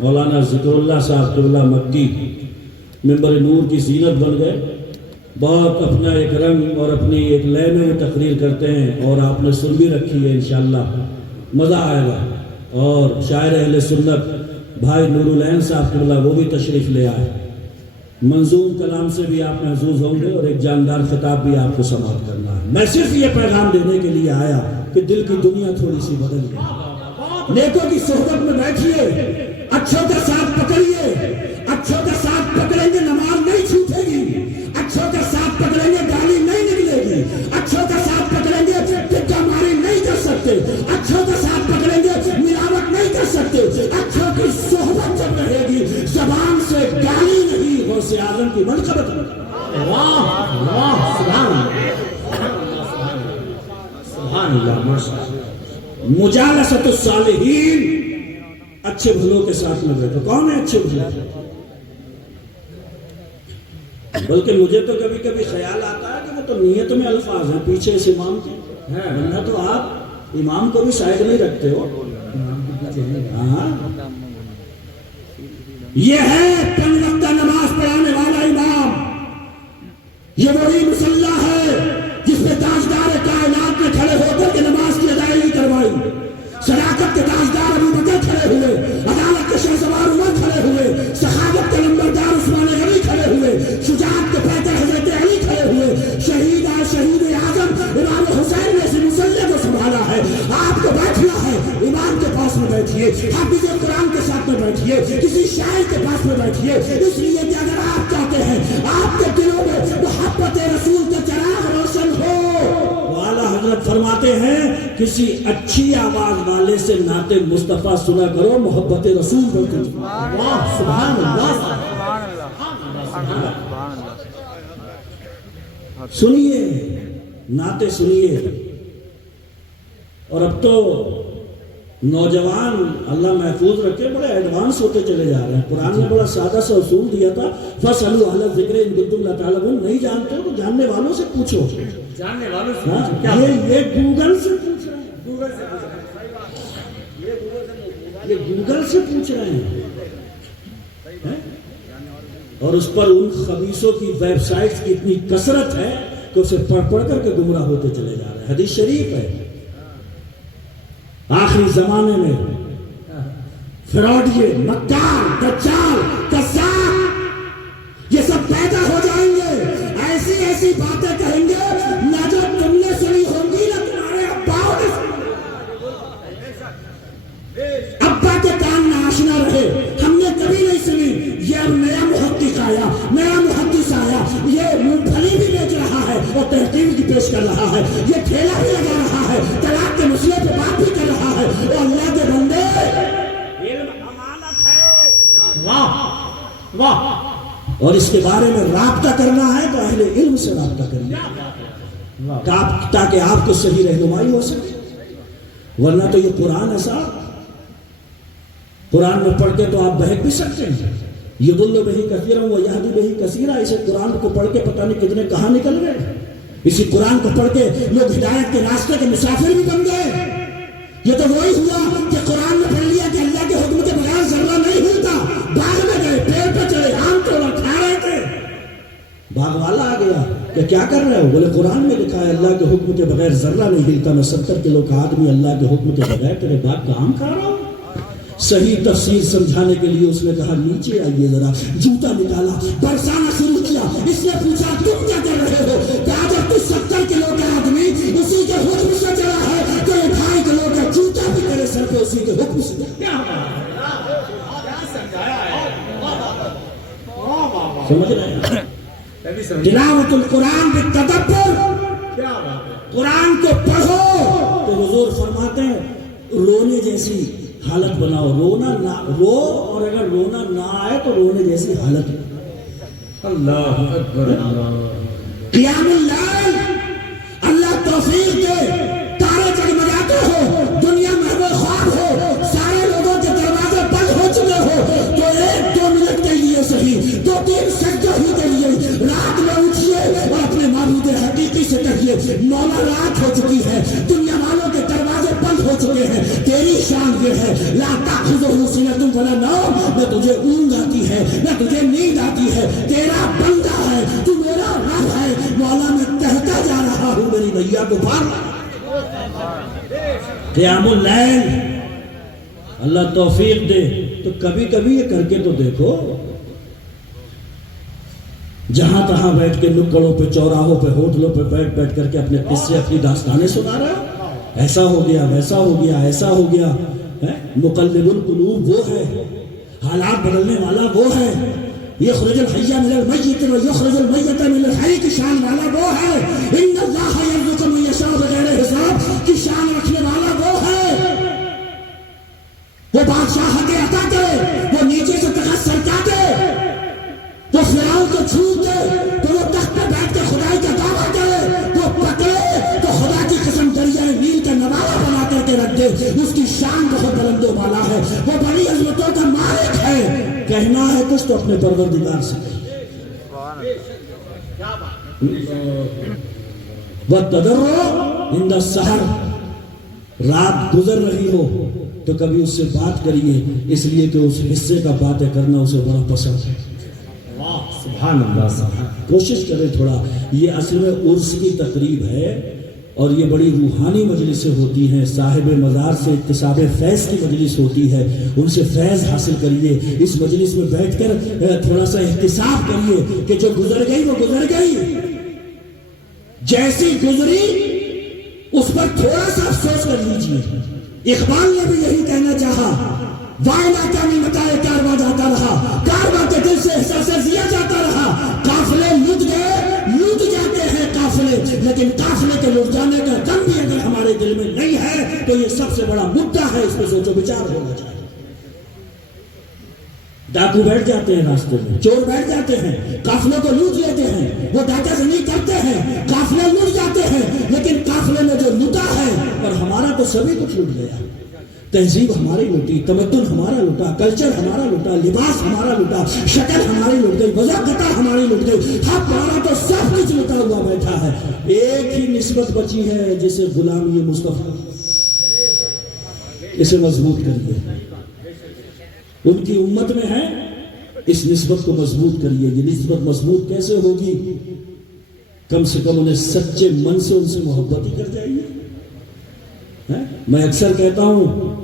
مولانا ذکر اللہ صاحب قبلہ مکی ممبر نور کی زینت بن گئے۔ بہت اپنا ایک رنگ اور اپنی ایک لے میں تقریر کرتے ہیں، اور آپ نے سن بھی رکھی ہے، انشاءاللہ مزہ آئے گا۔ اور شاعر اہل سنت بھائی نور العین صاحب قبلہ وہ بھی تشریف لے آئے، منظوم کلام سے بھی آپ محظوظ ہوں گے، اور ایک جاندار خطاب بھی آپ کو سماعت کرنا ہے۔ میں صرف یہ پیغام دینے کے لیے آیا کہ دل کی دنیا تھوڑی سی بدل گئی۔ نیکوں کی صحبت میں بیٹھیے، اچھوں کا ساتھ پکڑیے، اچھوں کا ساتھ پکڑیں گے نماز نہیں چھوٹے گی، اچھوں کا ساتھ پکڑیں گے گالی نہیں نکلے گی، اچھوں کا ساتھ پکڑیں گے ٹکا ماری نہیں کر سکتے، اچھوں کا ساتھ پکڑیں گے ملاوٹ نہیں کر سکتے۔ اچھوں کی صحبت جب رہے گی زبان سے گالی نہیں، غوث اعظم کی منقبت نہیں۔ واہ واہ، سبحان اللہ، ماشاءاللہ۔ مجالست الصالحین، اچھے بھلوں کے ساتھ میں بیٹھو۔ کون ہے اچھے بھلے؟ بلکہ مجھے تو کبھی کبھی خیال آتا ہے کہ وہ تو نیت میں الفاظ ہیں پیچھے اس امام کے، ورنہ تو آپ امام کو بھی سائڈ نہیں رکھتے ہو۔ ہاں، یہ ہے پنج وقتہ نماز پڑھانے والا امام، یہ وہی مصلی ہے جس پہ تاجدار کائنات نے کھڑے ہو کر کے نماز کی ادائیگی کروائی۔ صداقت کے تاجدار ابو بکر کھڑے ہوئے، عدالت کے شہسوار عمر کھڑے ہوئے، سخاوت کے نمبردار عثمان غنی کھڑے ہوئے، شجاعت کے پیکر حضرت علی کھڑے ہوئے، شہید اعظم امام حسین نے اس مصلی کو سنبھالا ہے۔ آپ کو بیٹھنا ہے، امام کے پاس میں بیٹھیے، حافظ قرآن کے ساتھ میں بیٹھیے، کسی شاعر کے پاس میں بیٹھیے، اس لیے کہ اگر آپ چاہتے ہیں آپ کے دلوں میں محبت رسول کا چراغ روشن ہو، تو اعلیٰ حضرت فرماتے ہیں کسی اچھی آواز والے سے نعت مصطفیٰ سنا کرو، محبت رسول بڑھتی جائے۔ واہ سبحان اللہ، سنیے نعتیں سنیے۔ اور اب تو نوجوان اللہ محفوظ رکھے بڑے ایڈوانس ہوتے چلے جا رہے ہیں۔ قرآن نے بڑا سادہ سا اصول دیا تھا، فَاسْأَلُوا أَهْلَ الذِّكْرِ إِن كُنتُمْ لَا تَعْلَمُونَ۔ نہیں جانتے ہو تو جاننے والوں سے پوچھو۔ جاننے والوں سے ہاں، پوچھو۔ کیا یہ گوگل سے پوچھ رہے ہیں، گوگل سے پوچھو۔ یہ گوگل سے پوچھ رہے ہیں۔ اور اس پر ان خبیثوں کی ویب سائٹس کی اتنی کثرت ہے کہ اسے پڑھ پڑھ کر کے گمراہ ہوتے چلے جا رہے ہیں۔ حدیث شریف ہے، آخری زمانے میں فراڈیے، مکار، دجال، کذاب یہ سب پیدا ہو جائیں گے، ایسی ایسی باتیں کہیں گے نہ جو تم نے سنی ہوں گی نہ تمہارے اباؤں نے سنی۔ ابا کے کان نہ آشنا رہے، ہم نے کبھی نہیں سنی۔ یہ اب نیا محقق آیا، نیا محدث آیا، یہ مونگ پھلی بھی بیچ رہا ہے اور تحقیق بھی پیش کر رہا ہے، یہ ٹھیلا بھی لگا رہا ہے، طلاق کے مسئلے پہ بات بھی کر رہا ہے۔ اور اللہ کے بندے، علم امانت ہے۔ واہ واہ، اور اس کے بارے میں رابطہ کرنا ہے تو اہل علم سے رابطہ کرنا تاکہ آپ کو صحیح رہنمائی ہو سکے۔ ورنہ تو یہ قرآن ایسا، قرآن میں پڑھ کے تو آپ بہک بھی سکتے ہیں۔ یضل بہ کثیرا ویہدی بہ کثیرا، اسے قرآن کو پڑھ کے پتہ نہیں کتنے کہاں نکل گئے۔ اسی قرآن کو پڑھ کے لوگ ہدایت کے راستے کے مسافر بھی بن گئے۔ یہ تو وہی ہوا کہ قرآن میں پڑھ لیا کہ اللہ کے حکم کے بغیر ذرہ نہیں ہلتا، باغ میں گئے، پیڑ پہ چڑھے، آم توڑا، کھا رہے تھے، باغ والا آ گیا کہ کیا کر رہے ہو؟ بولے قرآن میں لکھا ہے اللہ کے حکم کے بغیر ذرہ نہیں ہلتا، میں 70 کلو کا آدمی اللہ کے حکم کے بغیر تیرے باغ کا آم کھا رہا ہوں۔ صحیح تفسیر سمجھانے کے لیے اس نے کہا نیچے آئیے ذرا، جوتا نکالا، برسانا شروع کیا۔ اس نے پوچھا تم کیا کر رہے ہو؟ کہا جب تو 70 کلو کا آدمی اسی کے حکم سے چلا ہے تو 2.5 کلو کا جوتا بھی کرے سر پہ اسی کے حکم سے۔ سمجھ رہے ہیں؟ تلاوت القرآن بالتدبر، قرآن کو پڑھو تو حضور فرماتے ہیں رونے جیسی حالت بناؤ، رونا نہ رو، اور اگر رونا نہ آئے تو رونے جیسی حالت۔ اللہ اکبر، قیام اللیل، اللہ توفیق دے، تارے جگمگاتے ہو، دنیا محو خواب ہو، سارے لوگوں کے دروازے بند ہو چکے ہو تو 1-2 منٹ کے لیے صحیح، 2-3 سجدے ہی کے لیے رات میں اٹھیے اور اپنے معبود حقیقی سے کہیے مولا رات ہو چکی ہے، دنیا والوں کے دروازے بند ہو چکے ہیں، تیری شان یہ ہے لا تأخذہ سنۃ ولا نوم، نہ تجھے اونگ آتی ہے نہ تجھے نیند آتی ہے، تیرا بندہ ہے، تو میرا رب ہے، مولا میں کہتا جا رہا ہوں میری نیا کو پار۔ قیام اللیل اللہ توفیق دے تو کبھی کبھی یہ کر کے تو دیکھو، جہاں تہاں بیٹھ کے نکڑوں پہ، چوراہوں پہ، ہوٹلوں پہ بیٹھ بیٹھ کر کے اپنے قصے، اپنی داستانیں سنا رہا ہے، ایسا ہو گیا، ویسا ہو گیا، ایسا ہو گیا۔ مقلب القلوب وہ ہے، حالات بدلنے والا وہ ہے، یخرج الحی من المیت ویخرج المیت من الحی کی شان والا وہ ہے، ان اللہ یرزق من یشاء بغیر حساب کی شان رکھنے والا وہ ہے۔ وہ بادشاہت عطا کرے، وہ نیچے سے تخت سرکا دے، وہ فرعون کو چھوٹ دے تو وہ تخت پہ بیٹھ کے خدائی کا دعویٰ کرے، وہ پکڑے تو خدا کی قسم دریائے نیل کا نوالہ بنا کر کے رکھ دے۔ اس کی شان بہت بلند و بالا ہے، وہ بڑی عظمتوں کا مالک ہے۔ کہنا ہے کچھ تو اپنے پروردگار سے وَالتَّضَرُّعُ عِنْدَ السَّحَرِ، رات گزر رہی ہو تو کبھی اس سے بات کریے، اس لیے کہ اس حصے کا باتیں کرنا اسے بڑا پسند ہے۔ سبحان اللہ، سبحان۔ کوشش کریں تھوڑا، یہ اصل میں عرس کی تقریب ہے اور یہ بڑی روحانی مجلسیں ہوتی ہیں، صاحب مزار سے اکتساب فیض کی مجلس ہوتی ہے، ان سے فیض حاصل کریے، اس مجلس میں بیٹھ کر تھوڑا سا احتساب کریے کہ جو گزر گئی وہ گزر گئی، جیسی گزری اس پر تھوڑا سا افسوس کر لیجیے۔ اقبال نے بھی یہی کہنا چاہا، وائنا کا بھی متائے کارواں جاتا رہا، کارواں کے دل سے احساس زیا جاتا رہا، قافلے لٹ گئے، لٹ جاتے ہیں قافلے، لیکن قافلے کے لٹ جانے کا غم بھی اگر ہمارے دل دل میں نہیں ہے تو یہ سب سے بڑا مدعا ہے، اس پہ سوچو بچار ہونا چاہیے۔ ڈاکو بیٹھ جاتے ہیں راستے میں، چور بیٹھ جاتے ہیں، قافلوں کو لوٹ لیتے ہیں، وہ ڈاکہ زنی کرتے ہیں، قافلے لوٹ جاتے ہیں، لیکن قافلے میں جو لوٹا ہے، اور ہمارا تو سبھی کچھ لوٹ گیا۔ تہذیب ہماری لوٹی، تمدن ہمارا لوٹا، کلچر ہمارا لوٹا، لباس ہمارا لوٹا، شکل ہماری لوٹ گئی، وضاحت ہماری لوٹ گئی، ہمارا تو سب کچھ لوٹا ہوا بیٹھا ہے۔ ایک ہی نسبت بچی ہے جسے غلامی مصطفیٰ، اسے مضبوط کریے۔ ان کی امت میں ہے، اس نسبت کو مضبوط کریے۔ یہ نسبت مضبوط کیسے ہوگی؟ کم سے کم انہیں سچے من سے ان سے محبت ہی کر جائیے۔ میں اکثر کہتا ہوں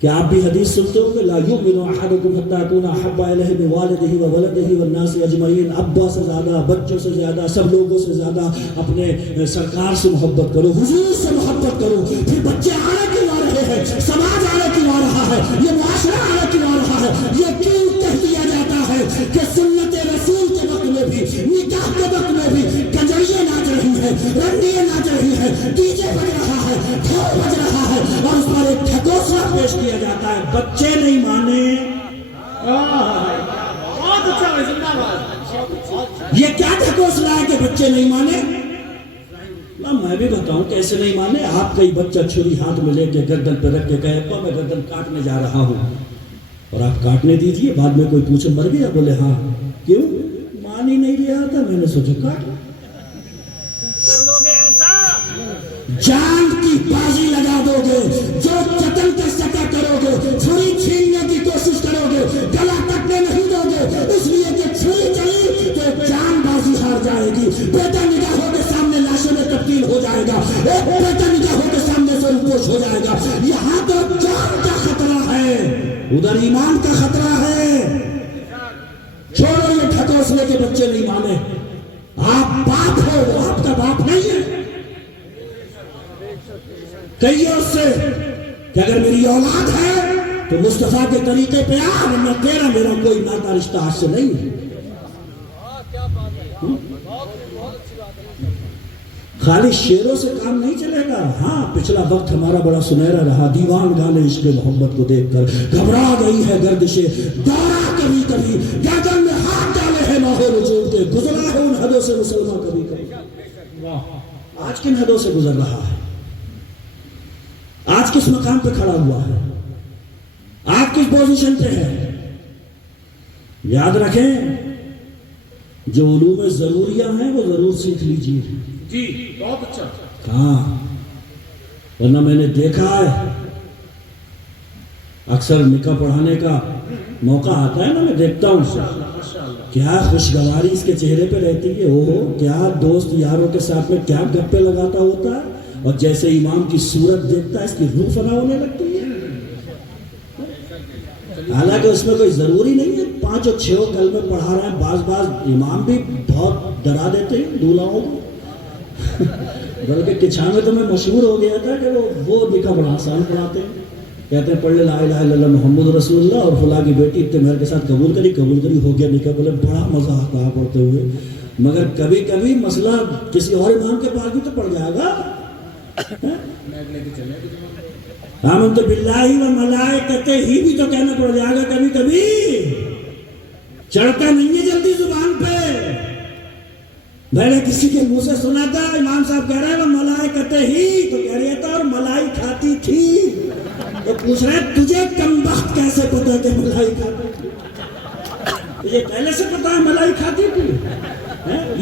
کہ آپ بھی حدیث سنتے ہو کہ لا یؤمن احدکم حتی یکون احب الیہ من والدہ وولدہ والناس اجمعین، ابا سے زیادہ، بچوں سے زیادہ، سب لوگوں سے زیادہ اپنے سرکار سے محبت کرو، حضور سے محبت کرو۔ پھر بچے آنے کیوں آ رہے ہیں، سماج آنے کیوں آ رہا ہے، یہ معاشرہ آنے کیوں آ رہا ہے؟ یہ کیوں کہہ دیا جاتا ہے کہ سنت رسول کے وقت میں بھی، نکاح کے وقت میں بھی کنجریاں ناچ رہی ہیں، رنڈیاں ناچ رہی ہیں، ڈی جے بج رہا ہے، ڈھول بج رہا ہے، اور اس پر ایک ٹھکوسلا پیش کیا جاتا ہے۔ بچے نہیں مانے، یہ کیا ٹھکوسلا ہے کہ بچے نہیں مانے؟ میں بھی بتاؤں کیسے نہیں مانے۔ آپ کا ہی بچہ چھری ہاتھ میں لے کے گردن پہ رکھ کے کہے ابا میں گردن کاٹنے جا رہا ہوں، اور آپ کاٹنے دیجیے، بعد میں کوئی پوچھے مر گیا، بولے ہاں کیوں؟ مان ہی نہیں رہا تھا، میں نے سوچا کاٹ کر لو گے ایسا، جان کی بازی لگا دو گے، جو قتل کر سکا کرو گے، چھری چھیننے کی کوشش کرو گے، گلا کٹنے نہیں دو گے، اس لیے کہ چھری چلی تو جان بازی ہار جائے گی۔ بیٹا نگاہوں کے سامنے لاشوں میں تبدیل ہو جائے گا، ایک بیٹا نگاہوں کے سامنے سے روپوش ہو جائے گا۔ یہاں تو جان کا خطرہ ہے، ادھر ایمان کا خطرہ ہے۔ چھوڑو یہ ٹھکوسلے کے بچے نہیں مانے، آپ باپ ہو، وہ آپ کا باپ نہیں ہے۔ کہیے اس سے کہ اگر میری اولاد ہے تو مصطفیٰ کے طریقے پہ آ، ورنہ تیرا میرا کوئی ناتا رشتہ آج سے نہیں ہے۔ خالی شیروں سے کام نہیں چلے گا۔ ہاں پچھلا وقت ہمارا بڑا سنہرا رہا، دیوان گانے عشق محبت کو دیکھ کر گھبرا گئی ہے گردشیں دورہ، کبھی کبھی گردن میں ہاتھ ڈالے ہیں ماہ رجوع کے، گزرا ہے ان حدوں سے مسلمان کبھی کبھی۔ آج کن حدوں سے گزر رہا ہے؟ آج کس مقام پہ کھڑا ہوا ہے؟ آج کس پوزیشن پہ ہے؟ یاد رکھیں جو علوم ضروریہ ہیں وہ ضرور سیکھ لیجیے۔ جی بہت اچھا۔ ہاں ورنہ میں نے دیکھا ہے اکثر نکاح پڑھانے کا موقع آتا ہے نا، میں دیکھتا ہوں کیا خوشگواری اس کے چہرے پہ رہتی ہے، اوہ کیا دوست یاروں کے ساتھ میں کیا گپے لگاتا ہوتا ہے، اور جیسے امام کی صورت دیکھتا ہے اس کی روح فنا ہونے لگتی ہے۔ حالانکہ اس میں کوئی ضروری نہیں ہے 5 اور 6 کلمے پڑھا رہے ہیں، بعض امام بھی بہت ڈرا دیتے ہیں دولہوں کو۔ بلکہ کچھا میں تو میں مشہور ہو گیا تھا کہ وہ نکاح بڑا آسان پڑھاتے ہیں، کہتے ہیں پڑھ لے لا الہ الا اللہ محمد رسول اللہ، اور فلاں کی بیٹی اتنے مہر کے ساتھ قبول کری ہو گیا نکاح۔ بولے بڑا مزہ آتا ہے پڑھتے ہوئے، مگر کبھی کبھی مسئلہ کسی اور امام کے پاس بھی تو پڑ جائے گا۔ آمنت باللہ و ملائکتہ ہی بھی تو کہنا پڑ جائے گا کبھی کبھی، چڑھتا نہیں ہے جلدی زبان پہ۔ میں نے کسی کے منہ سے سنا تھا امام صاحب کہہ رہے ہیں وہ ملائکتہ ہی، تو کہہ رہی تھا اور ملائی کھاتی تھی، تو پوچھ رہے تجھے کمبخت کیسے پتا کہ ملائی کھاتی تھی؟ تجھے پہلے سے پتا ہے ملائی کھاتی تھی؟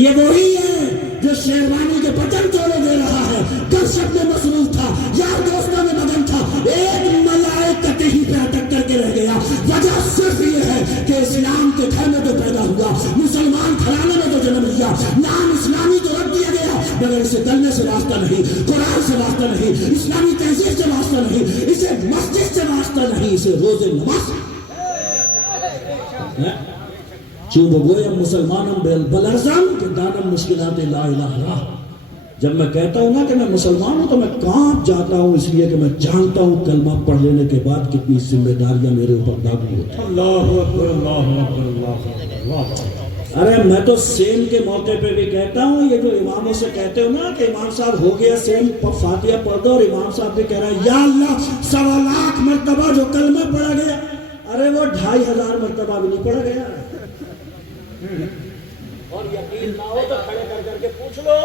یہ وہی ہے جو شیروانی کے بٹن توڑے دے رہا ہے، گپ شپ میں مصروف تھا، یار دوستوں میں مگن تھا، ایک ملائکتہ ہی پہ اٹک کر کے رہ گیا۔ وجہ صرف یہ ہے کہ اسلام کے گھر میں تو پیدا ہوا، مسلمان گھرانے میں تو جنم لیا، نام اسلامی تو رکھ دیا گیا، مگر اسے کلمے سے واسطہ نہیں، قرآن سے واسطہ نہیں، اسلامی تہذیب سے واسطہ نہیں، اسے مسجد سے واسطہ نہیں، اسے روزے نماز۔ چون بگویم مسلمانم بلرزم کہ دانم مشکلات لا الہ الا۔ جب میں کہتا ہوں نا کہ میں مسلمان ہوں تو میں کانپ جاتا ہوں، اس لیے کہ میں جانتا ہوں کلمہ پڑھ لینے کے بعد کتنی ذمہ داریاں میرے اوپر لاگو ہوتی ہیں۔ اللہ اکبر اللہ اکبر اللہ اکبر۔ ارے میں تو سیم کے موقع پہ بھی کہتا ہوں، یہ جو اماموں سے کہتے ہو نا کہ امام صاحب ہو گیا سیم فاتحہ پڑھ دو، اور امام صاحب بھی کہہ رہا ہے یا اللہ 1.25 لاکھ مرتبہ جو کلمہ پڑھا گیا، ارے وہ 2500 مرتبہ بھی نہیں پڑھا گیا۔ اور یقین نہ ہو تو کھڑے کر کے پوچھ لو،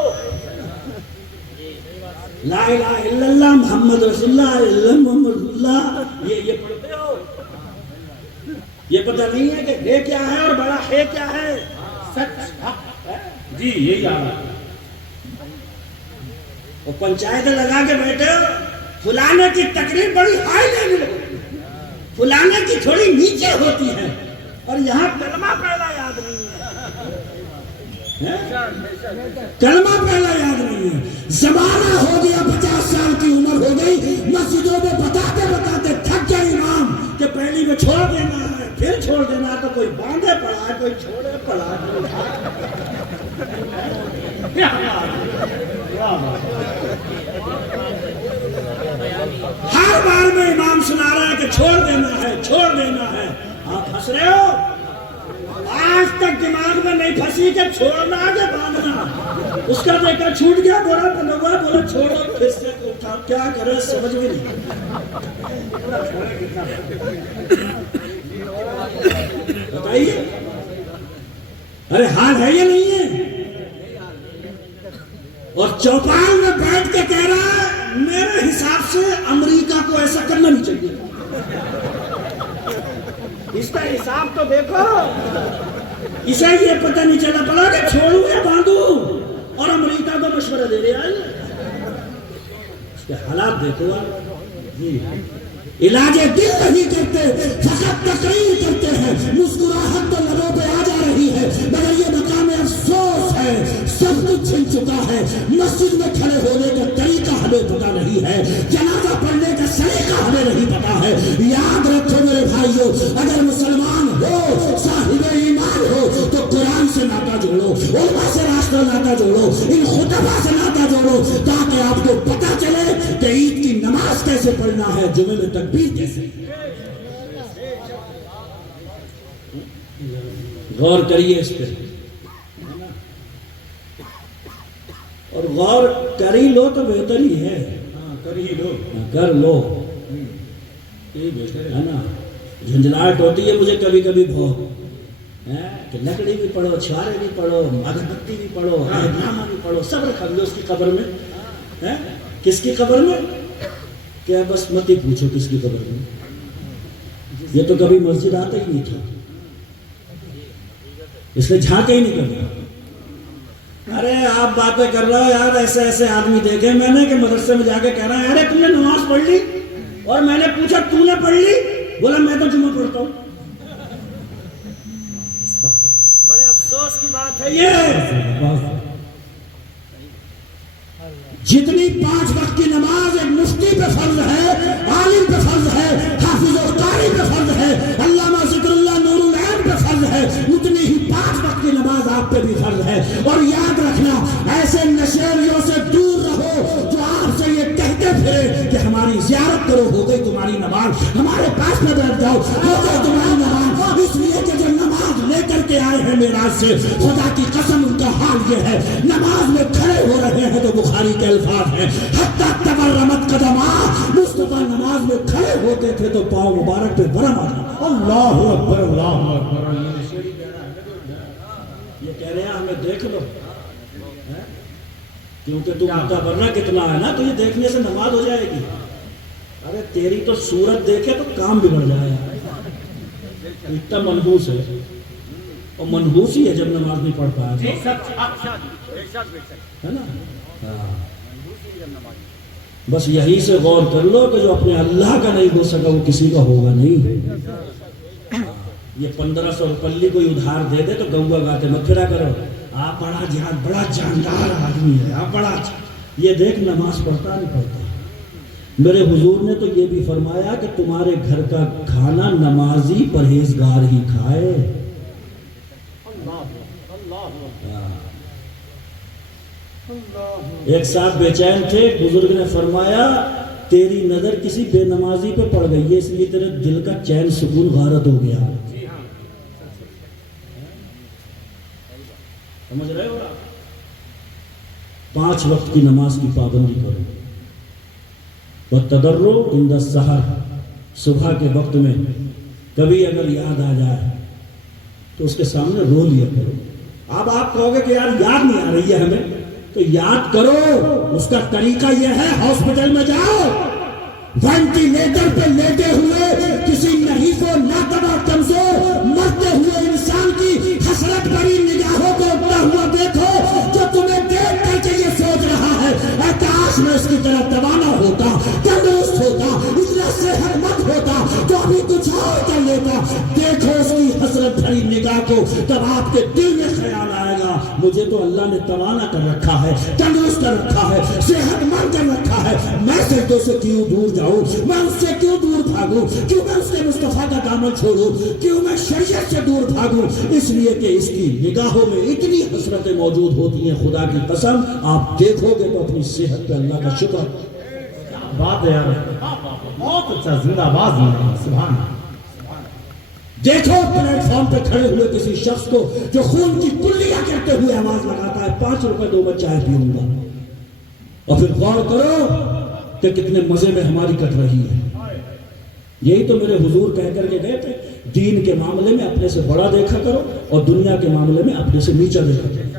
لا الہ الا اللہ محمد رسول اللہ الا محمد رسول اللہ، یہ پڑھتے ہو؟ یہ پتہ نہیں ہے کہ ہے کیا ہے اور بڑا ہے کیا ہے؟ سچ جی یہی آ رہا وہ پنچایت لگا کے بیٹھے ہو، فلانے کی تقریر بڑی ہائی لیول ہوتی ہے، فلانے کی تھوڑی نیچے ہوتی ہے، اور یہاں کلمہ پہلا یاد نہیں ہے، کلمہ پہلا یاد نہیں ہے۔ زمانہ ہو گیا 50 سال کی عمر ہو گئی، مسجدوں میں بتاتے بتاتے تھک گئے امام کہ پہلی میں چھوڑ دینا ہے، پھر چھوڑ دینا ہے، تو کوئی باندھے پڑا ہے، کوئی چھوڑے پڑا ہر بار میں امام سنا رہا ہے کہ چھوڑ دینا ہے، چھوڑ دینا ہے، آپ ہنس رہے ہو؟ آج تک دماغ میں نہیں پھنسی کہ چھوڑنا کہ باندھنا، اس کا دیکھا چھوٹ گیا، بولا بنوا، بولا چھوڑو، پھر سے اٹھا، کیا کرے سمجھ میں نہیں۔ بتائیے ارے حال ہے یا نہیں ہے؟ اور چوپال میں بیٹھ کے کہہ رہا ہے میرے حساب سے امریکہ کو ایسا کرنا نہیں چاہیے، اس کا حساب تو دیکھو، اسے یہ پتہ نہیں چلا پڑا کہ چھوڑوں یا باندھوں، اور امریکہ کو مشورہ دے رہے ہیں، اس کے حالات دیکھو۔ علاج دل نہیں کرتے، فقط تقریر کرتے ہیں، مسکراہٹ تو لبوں پہ آ جا رہی ہے، مگر یہ مقام افسوس ہے، سب کچھ چھن چکا ہے، مسجد میں کھڑے ہونے کا طریقہ ہمیں پتا نہیں ہے، جنازہ پڑھنے کا سلیقہ ہمیں نہیں پتا ہے۔ یاد رکھو میرے بھائیو، اگر مسلمان ہو، صاحب ایمان ہو، تو قرآن سے ناطہ جوڑو، علماء سے راستہ ناطہ جوڑو، ان خطبہ سے ناطہ جوڑو، تاکہ آپ کو پتا چلے کہ عید کی نماز کیسے پڑھنا ہے، جمعے میں تکبیر کیسے۔ غور کریے اس پہ، اور غور کر ہی لو تو بہتر ہی ہے، کر ہی لو، کر لو، یہ بہتر ہے نا۔ جھنجھلاہٹ ہوتی ہے مجھے کبھی کبھی بہت، کہ لکڑی بھی پڑھو، چھارے بھی پڑھو، اگربتی بتی بھی پڑھو، نامہ بھی پڑھو، سب رکھ دو اس کی قبر میں۔ کس کی قبر میں؟ کیا بس مت ہی پوچھو کس کی قبر میں، یہ تو کبھی مسجد آتا ہی نہیں تھا، اس نے جھانکے ہی نہیں کرنا۔ ارے آپ باتیں کر رہے ہو یار، ایسے ایسے آدمی دیکھے میں نے کہ مدرسے میں جا کے کہہ رہا ہے ارے تم نے نماز پڑھ لی، اور میں نے پوچھا تم نے پڑھ لی، بولا میں تو جمعہ پڑھتا ہوں۔ بڑے افسوس کی بات ہے یہ، جتنی 5 وقت کی نماز ایک مفتی پہ فرض ہے، عالم پہ فرض ہے، حافظ و قاری پہ فرض ہے، علامہ ذکر اللہ نور العین پہ فرض ہے، اتنی ہی 5 وقت کی نماز آپ پہ بھی فرض ہے۔ اور یاد رکھنا، ایسے نشیریوں سے دور رہو جو آپ سے یہ کہتے پھرے کہ ہماری زیارت کرو، ہو گئی تمہاری نماز، ہمارے پاس میں بیٹھ جاؤ، ہو گئی تمہاری نماز۔ اس لیے کہ جو نماز لے کر کے آئے ہیں معراج سے، خدا کی قسم ان کا حال یہ ہے، نماز میں کھڑے ہو رہے ہیں تو بخاری کے الفاظ ہیں حتی تورمت قدما، مصطفیٰ نماز میں کھڑے ہوتے تھے تو پاؤں مبارک پہ ورم آ جاتا۔ اللہ اکبر، اللہ اکبر، یہ کہہ رہے ہیں ہمیں دیکھ لو، کیونکہ تو مدہ برنا کتنا ہے نا، تو یہ دیکھنے سے نماز ہو جائے گی۔ ارے تیری تو صورت دیکھے تو کام بگڑ جائے، اتنا منحوس ہے، اور منحوس ہی ہے جب نماز نہیں پڑھ پایا، ہے نا۔ بس یہی سے غور کر لو کہ جو اپنے اللہ کا نہیں ہو سکا وہ کسی کا ہوگا نہیں۔ یہ 1500 روپلی کوئی ادھار دے دے تو گوا گاتے مت پھرا کرو، آپ بڑا جاندار آدمی ہے، آپ بڑا، یہ دیکھ نماز پڑھتا نہیں پڑھتا۔ میرے حضور نے تو یہ بھی فرمایا کہ تمہارے گھر کا کھانا نمازی پرہیزگار ہی کھائے۔ ایک صاحب بے چین تھے، بزرگ نے فرمایا تیری نظر کسی بے نمازی پہ پڑ گئی ہے، اس لیے تیرے دل کا چین سکون غارت ہو گیا۔ سمجھ رہے ہو آپ؟ 5 وقت کی نماز کی پابندی کرو، وَالتَّضَرُّعُ عِنْدَ السَّحَرِ، صبح کے وقت میں کبھی اگر یاد آ جائے تو اس کے سامنے رو لیا کرو۔ اب آپ کہو گے کہ یار یاد نہیں آ رہی ہے ہمیں، تو یاد کرو۔ اس کا طریقہ یہ ہے، ہاسپٹل میں جاؤ، وینٹیلیٹر پہ لیٹے ہوئے کسی نحیف و ناتواں کمزور مرتے ہوئے انسان کی حسرت بھری نگاہوں کو اٹھتا ہوا دیکھو، جو تمہیں دیکھ کر کے یہ سوچ رہا ہے اے کاش میں اس کی طرح توانا ہوتا، تندرست ہوتا، اتنا صحت مند ہوتا تو ابھی کچھ اور کر لیتا۔ دیکھو اس کی حسرت بھری نگاہ کو، تب آپ کے دل میں خیال آئے گا مجھے تو اللہ نے توانا کر رکھا ہے، تندرست کر رکھا ہے، صحت مند کر رکھا ہے، میں سجدوں سے کیوں دور جاؤں، میں اس سے کیوں دور بھاگوں، کیوں میں اس کے مصطفیٰ کا دامن چھوڑوں، کیوں میں شریعت سے دور بھاگوں؟ اس لیے کہ اس کی نگاہوں میں اتنی حسرتیں موجود ہوتی ہیں، خدا کی قسم آپ دیکھو گے تو اپنی صحت پہ اللہ کا شکر۔ بات ہے یار، بہت اچھا، زندہ باد، سبحان اللہ۔ دیکھو پلیٹ فارم پہ کھڑے ہوئے کسی شخص کو جو خون کی کلیاں کرتے ہوئے آواز لگاتا ہے 5 روپے دو میں چائے پیوں گا، اور پھر غور کرو کہ کتنے مزے میں ہماری کٹ رہی ہے۔ یہی تو میرے حضور کہہ کر کے گئے تھے، دین کے معاملے میں اپنے سے بڑا دیکھا کرو اور دنیا کے معاملے میں اپنے سے نیچا دیکھا کرو۔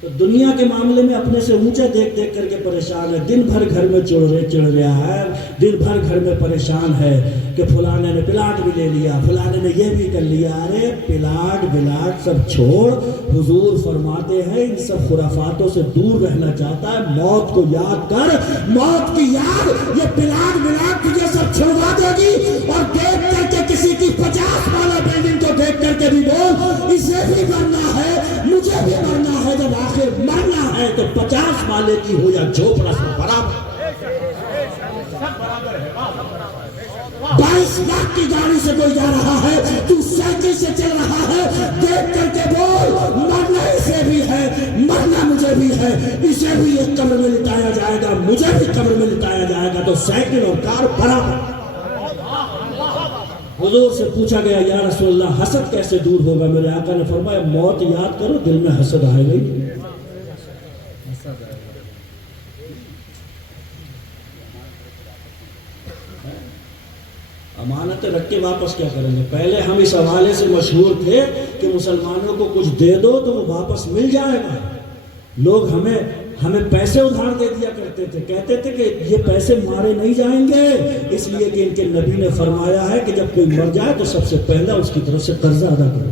تو دنیا کے معاملے میں اپنے سے اونچا دیکھ دیکھ کر کے پریشان ہے، دن بھر گھر میں چڑھ رہا ہے، دن بھر گھر میں پریشان ہے کہ فلانے نے پلاٹ بھی لے لیا، فلانے نے یہ بھی کر لیا۔ ارے پلاٹ بلاٹ سب چھوڑ، حضور فرماتے ہیں ان سب خرافاتوں سے دور رہنا چاہتا ہے، موت کو یاد کر، موت کی یاد یہ پلاٹ بلاٹ تجھے سب چھوڑوا دے گی، اور دیکھ کر کے کسی کی 50 والا بلڈنگ کو دیکھ کر کے بھی بول اسے بھی مرنا ہے، مجھے بھی مرنا ہے، جب آخر مرنا ہے تو 50 والے کی ہو یا جھوپڑا سے برابر۔ 22 لاکھ کی گاڑی سے کوئی جا رہا ہے، تو سائیکل سے چل رہا ہے، دیکھ کر کے بول مرنا اسے بھی ہے، مرنا مجھے بھی ہے، اسے بھی ایک قبر میں لٹایا جائے گا، مجھے بھی قبر میں لٹایا جائے گا، تو سائیکل اور کار برابر۔ حضور سے پوچھا گیا یا رسول اللہ حسد کیسے دور ہوگا؟ میرے آقا نے فرمایا موت یاد کرو، دل میں حسد آئے گا۔ امانتیں رکھ کے واپس کیا کریں گے؟ پہلے ہم اس حوالے سے مشہور تھے کہ مسلمانوں کو کچھ دے دو تو وہ واپس مل جائے گا۔ لوگ ہمیں پیسے ادھار دے دیا کرتے تھے، کہتے تھے کہ یہ پیسے مارے نہیں جائیں گے، اس لیے کہ ان کے نبی نے فرمایا ہے کہ جب کوئی مر جائے تو سب سے پہلا اس کی طرف سے قرضہ ادا کرو۔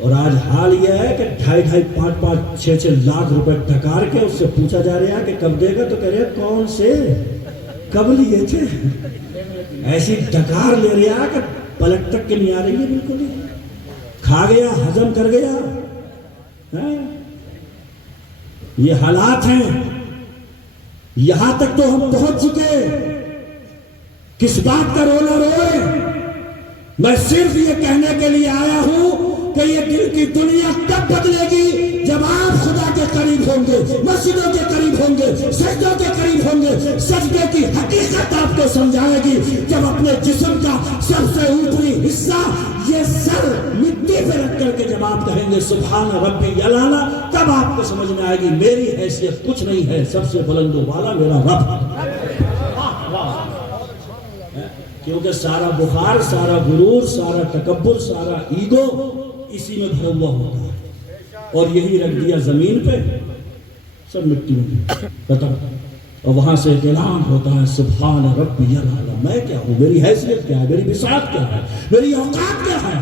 اور آج حال یہ ہے کہ 2.5, 5, 6 لاکھ روپے ٹھکار کے اس سے پوچھا جا رہا ہے کہ کب دے گا، تو کہہ رہے کون سے، کب لیے تھے؟ ایسی ڈکار لے رہا کہ پلک تک کے نہیں آ رہی ہے، بالکل ہی کھا گیا، ہضم کر گیا۔ یہ حالات ہیں، یہاں تک تو ہم پہنچ چکے۔ کس بات کا رونا روئے؟ میں صرف یہ کہنے کے لیے آیا ہوں کہ یہ دل کی دنیا کب بدلے گی؟ جب آپ خدا کے قریب ہوں گے، مسجدوں کے قریب ہوں گے، سجدوں کے قریب ہوں گے، سجدے کی حقیقت آپ کو سمجھائے گی۔ جب اپنے جسم کا سب سے اوپری حصہ یہ سر مٹی پہ رکھ کر کے جب آپ کہیں گے سبحان ربی الاعلی، تب آپ کو سمجھ میں آئے گی میری حیثیت کچھ نہیں ہے، سب سے بلند و بالا میرا رب ہے۔ کیونکہ سارا بخار، سارا غرور، سارا تکبر، سارا ایگو اسی میں بھرا ہوا ہوتا ہے، اور یہی رکھ دیا زمین پہ، سب مٹی میں ختم۔ اور وہاں سے ایک اعلان ہوتا ہے سبحان ربی الاعلی، میں کیا ہوں، میری حیثیت کیا ہے، میری بساط کیا ہے، میری اوقات کیا ہے۔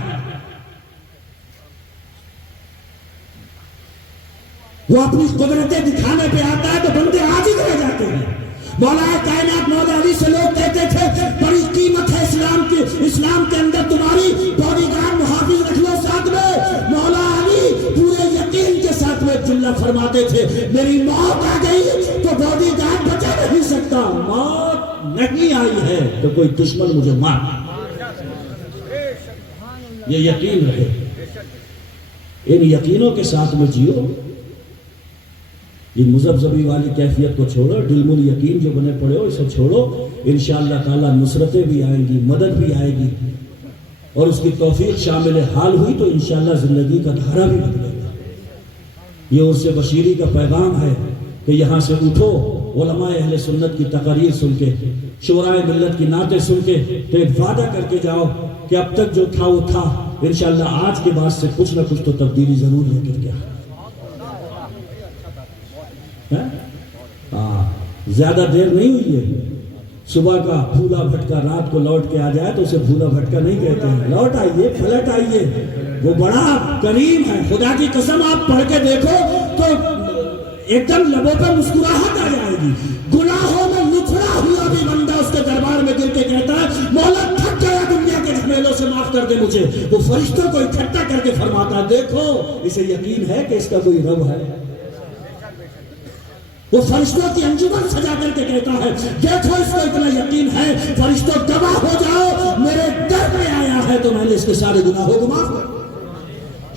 وہ اپنی قدرتیں دکھانے پہ آتا ہے تو بندے عاجز رہ جاتے ہیں۔ مولا کائنات مولا علی سے لوگ کہتے تھے بڑی قیمت ہے اسلام کے اندر تمہاری باڈی گارڈ محافظ رکھ لو ساتھ میں۔ مولا علی پورے یقین کے ساتھ میں جملہ فرماتے تھے میری موت آ گئی تو باڈی گارڈ بچا نہیں سکتا، موت نہیں آئی ہے تو کوئی دشمن مجھے مار۔ یہ یقین رہے، ان یقینوں کے ساتھ میں جیو۔ یہ مذبذبی والی کیفیت کو چھوڑو، دل مل یقین جو بنے پڑے ہو اسے چھوڑو، انشاءاللہ تعالی نصرتیں بھی آئیں گی، مدد بھی آئے گی، اور اس کی توفیق شامل حال ہوئی تو انشاءاللہ زندگی کا دھارا بھی بدلے گا۔ یہ عرس بشیری کا پیغام ہے کہ یہاں سے اٹھو، علماء اہل سنت کی تقاریر سن کے، شورائے ملت کی نعتیں سن کے، تو ایک وعدہ کر کے جاؤ کہ اب تک جو تھا وہ تھا، انشاءاللہ آج کے بعد سے کچھ نہ کچھ تو تبدیلی ضرور لے کر کے زیادہ دیر نہیں ہوئی ہے۔ صبح کا بھولا بھٹکا رات کو لوٹ کے آ جائے تو اسے بھولا بھٹکا نہیں کہتے ہیں، لوٹ آئیے، پلٹ آئیے، وہ بڑا کریم ہے۔ خدا کی قسم آپ پڑھ کے دیکھو تو ایک دم لبوں پر مسکراہٹ آ جائے گی۔ گناہوں میں لتھڑا ہوا بھی بندہ اس کے دربار میں گر کے کہتا ہے مولا تھک گیا دنیا کے جھمیلوں سے، معاف کر دے مجھے، وہ فرشتوں کو اکٹھا کر کے فرماتا ہے دیکھو اسے یقین ہے کہ اس کا کوئی رب ہے۔ وہ فرشتوں کی انجمن سجا کر کے کہتا ہے دیکھو اس کو اتنا یقین ہے، فرشتوں گواہ ہو جاؤ میرے در میں آیا ہے تو میں نے اس کے سارے گناہوں کو معاف کر۔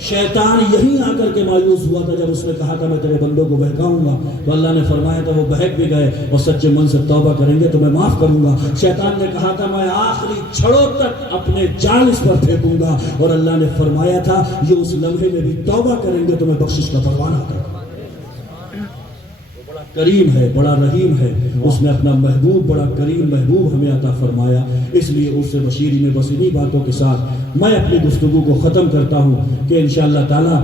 شیطان یہیں آ کر کے مایوس ہوا تھا جب اس نے کہا تھا میں تیرے بندوں کو بہکاؤں گا، تو اللہ نے فرمایا تھا وہ بہک بھی گئے اور سچے من سے توبہ کریں گے تو میں معاف کروں گا۔ شیطان نے کہا تھا میں آخری چھڑوں تک اپنے جال اس پر پھینکوں گا، اور اللہ نے فرمایا تھا یہ اس لمحے میں بھی توبہ کریں گے تو میں بخشش کا پروانہ کروں گا۔ کریم ہے، بڑا رحیم ہے، اس نے اپنا محبوب، بڑا کریم محبوب ہمیں عطا فرمایا۔ اس لیے عرس بشیری میں بس انہی باتوں کے ساتھ میں اپنی گفتگو کو ختم کرتا ہوں کہ انشاءاللہ تعالی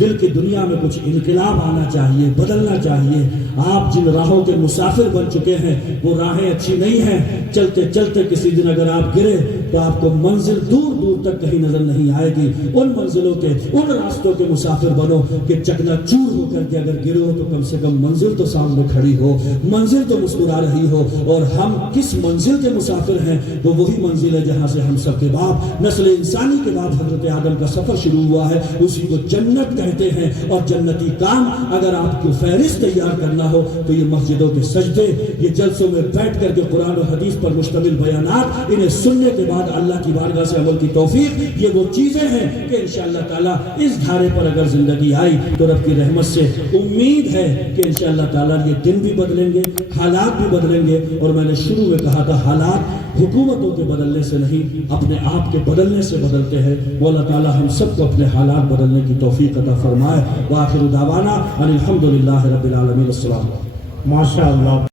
دل کی دنیا میں کچھ انقلاب آنا چاہیے، بدلنا چاہیے۔ آپ جن راہوں کے مسافر بن چکے ہیں وہ راہیں اچھی نہیں ہیں، چلتے چلتے کسی دن اگر آپ گرے تو آپ کو منزل دور دور تک کہیں نظر نہیں آئے گی۔ ان منزلوں کے، ان راستوں کے مسافر بنو کہ چکنا چور ہو کر کے اگر گرے ہو تو کم سے کم منزل تو سامنے کھڑی ہو، منزل تو مسکرا رہی ہو۔ اور ہم کس منزل کے مسافر ہیں؟ وہ وہی منزل ہے جہاں سے ہم سب کے باپ، نسل انسانی کے باپ حضرت آدم کا سفر شروع ہوا ہے، اسی کو جنت کہتے ہیں۔ اور جنتی کام اگر آپ کو فہرست تیار کرنا ہو تو یہ مسجدوں کے سجدے، یہ جلسوں میں بیٹھ کر کے قرآن و حدیث پر مشتمل بیانات، انہیں سننے کے بعد اللہ کی بارگاہ سے عمل کی توفیق، یہ وہ چیزیں ہیں کہ انشاءاللہ تعالیٰ اس دھارے پر اگر زندگی آئی تو رب کی رحمت سے امید ہے کہ انشاءاللہ تعالیٰ یہ دن بھی بدلیں گے، حالات بھی بدلیں گے۔ اور میں نے شروع میں کہا تھا حالات حکومتوں کے بدلنے سے نہیں، اپنے آپ کے بدلنے سے بدلتے ہیں۔ وہ اللہ تعالیٰ ہم سب کو اپنے حالات بدلنے کی توفیق عطا فرمائے۔ وآخر دعوانا ان الحمدللہ رب العالمین۔ السلام علیکم۔ ماشاءاللہ۔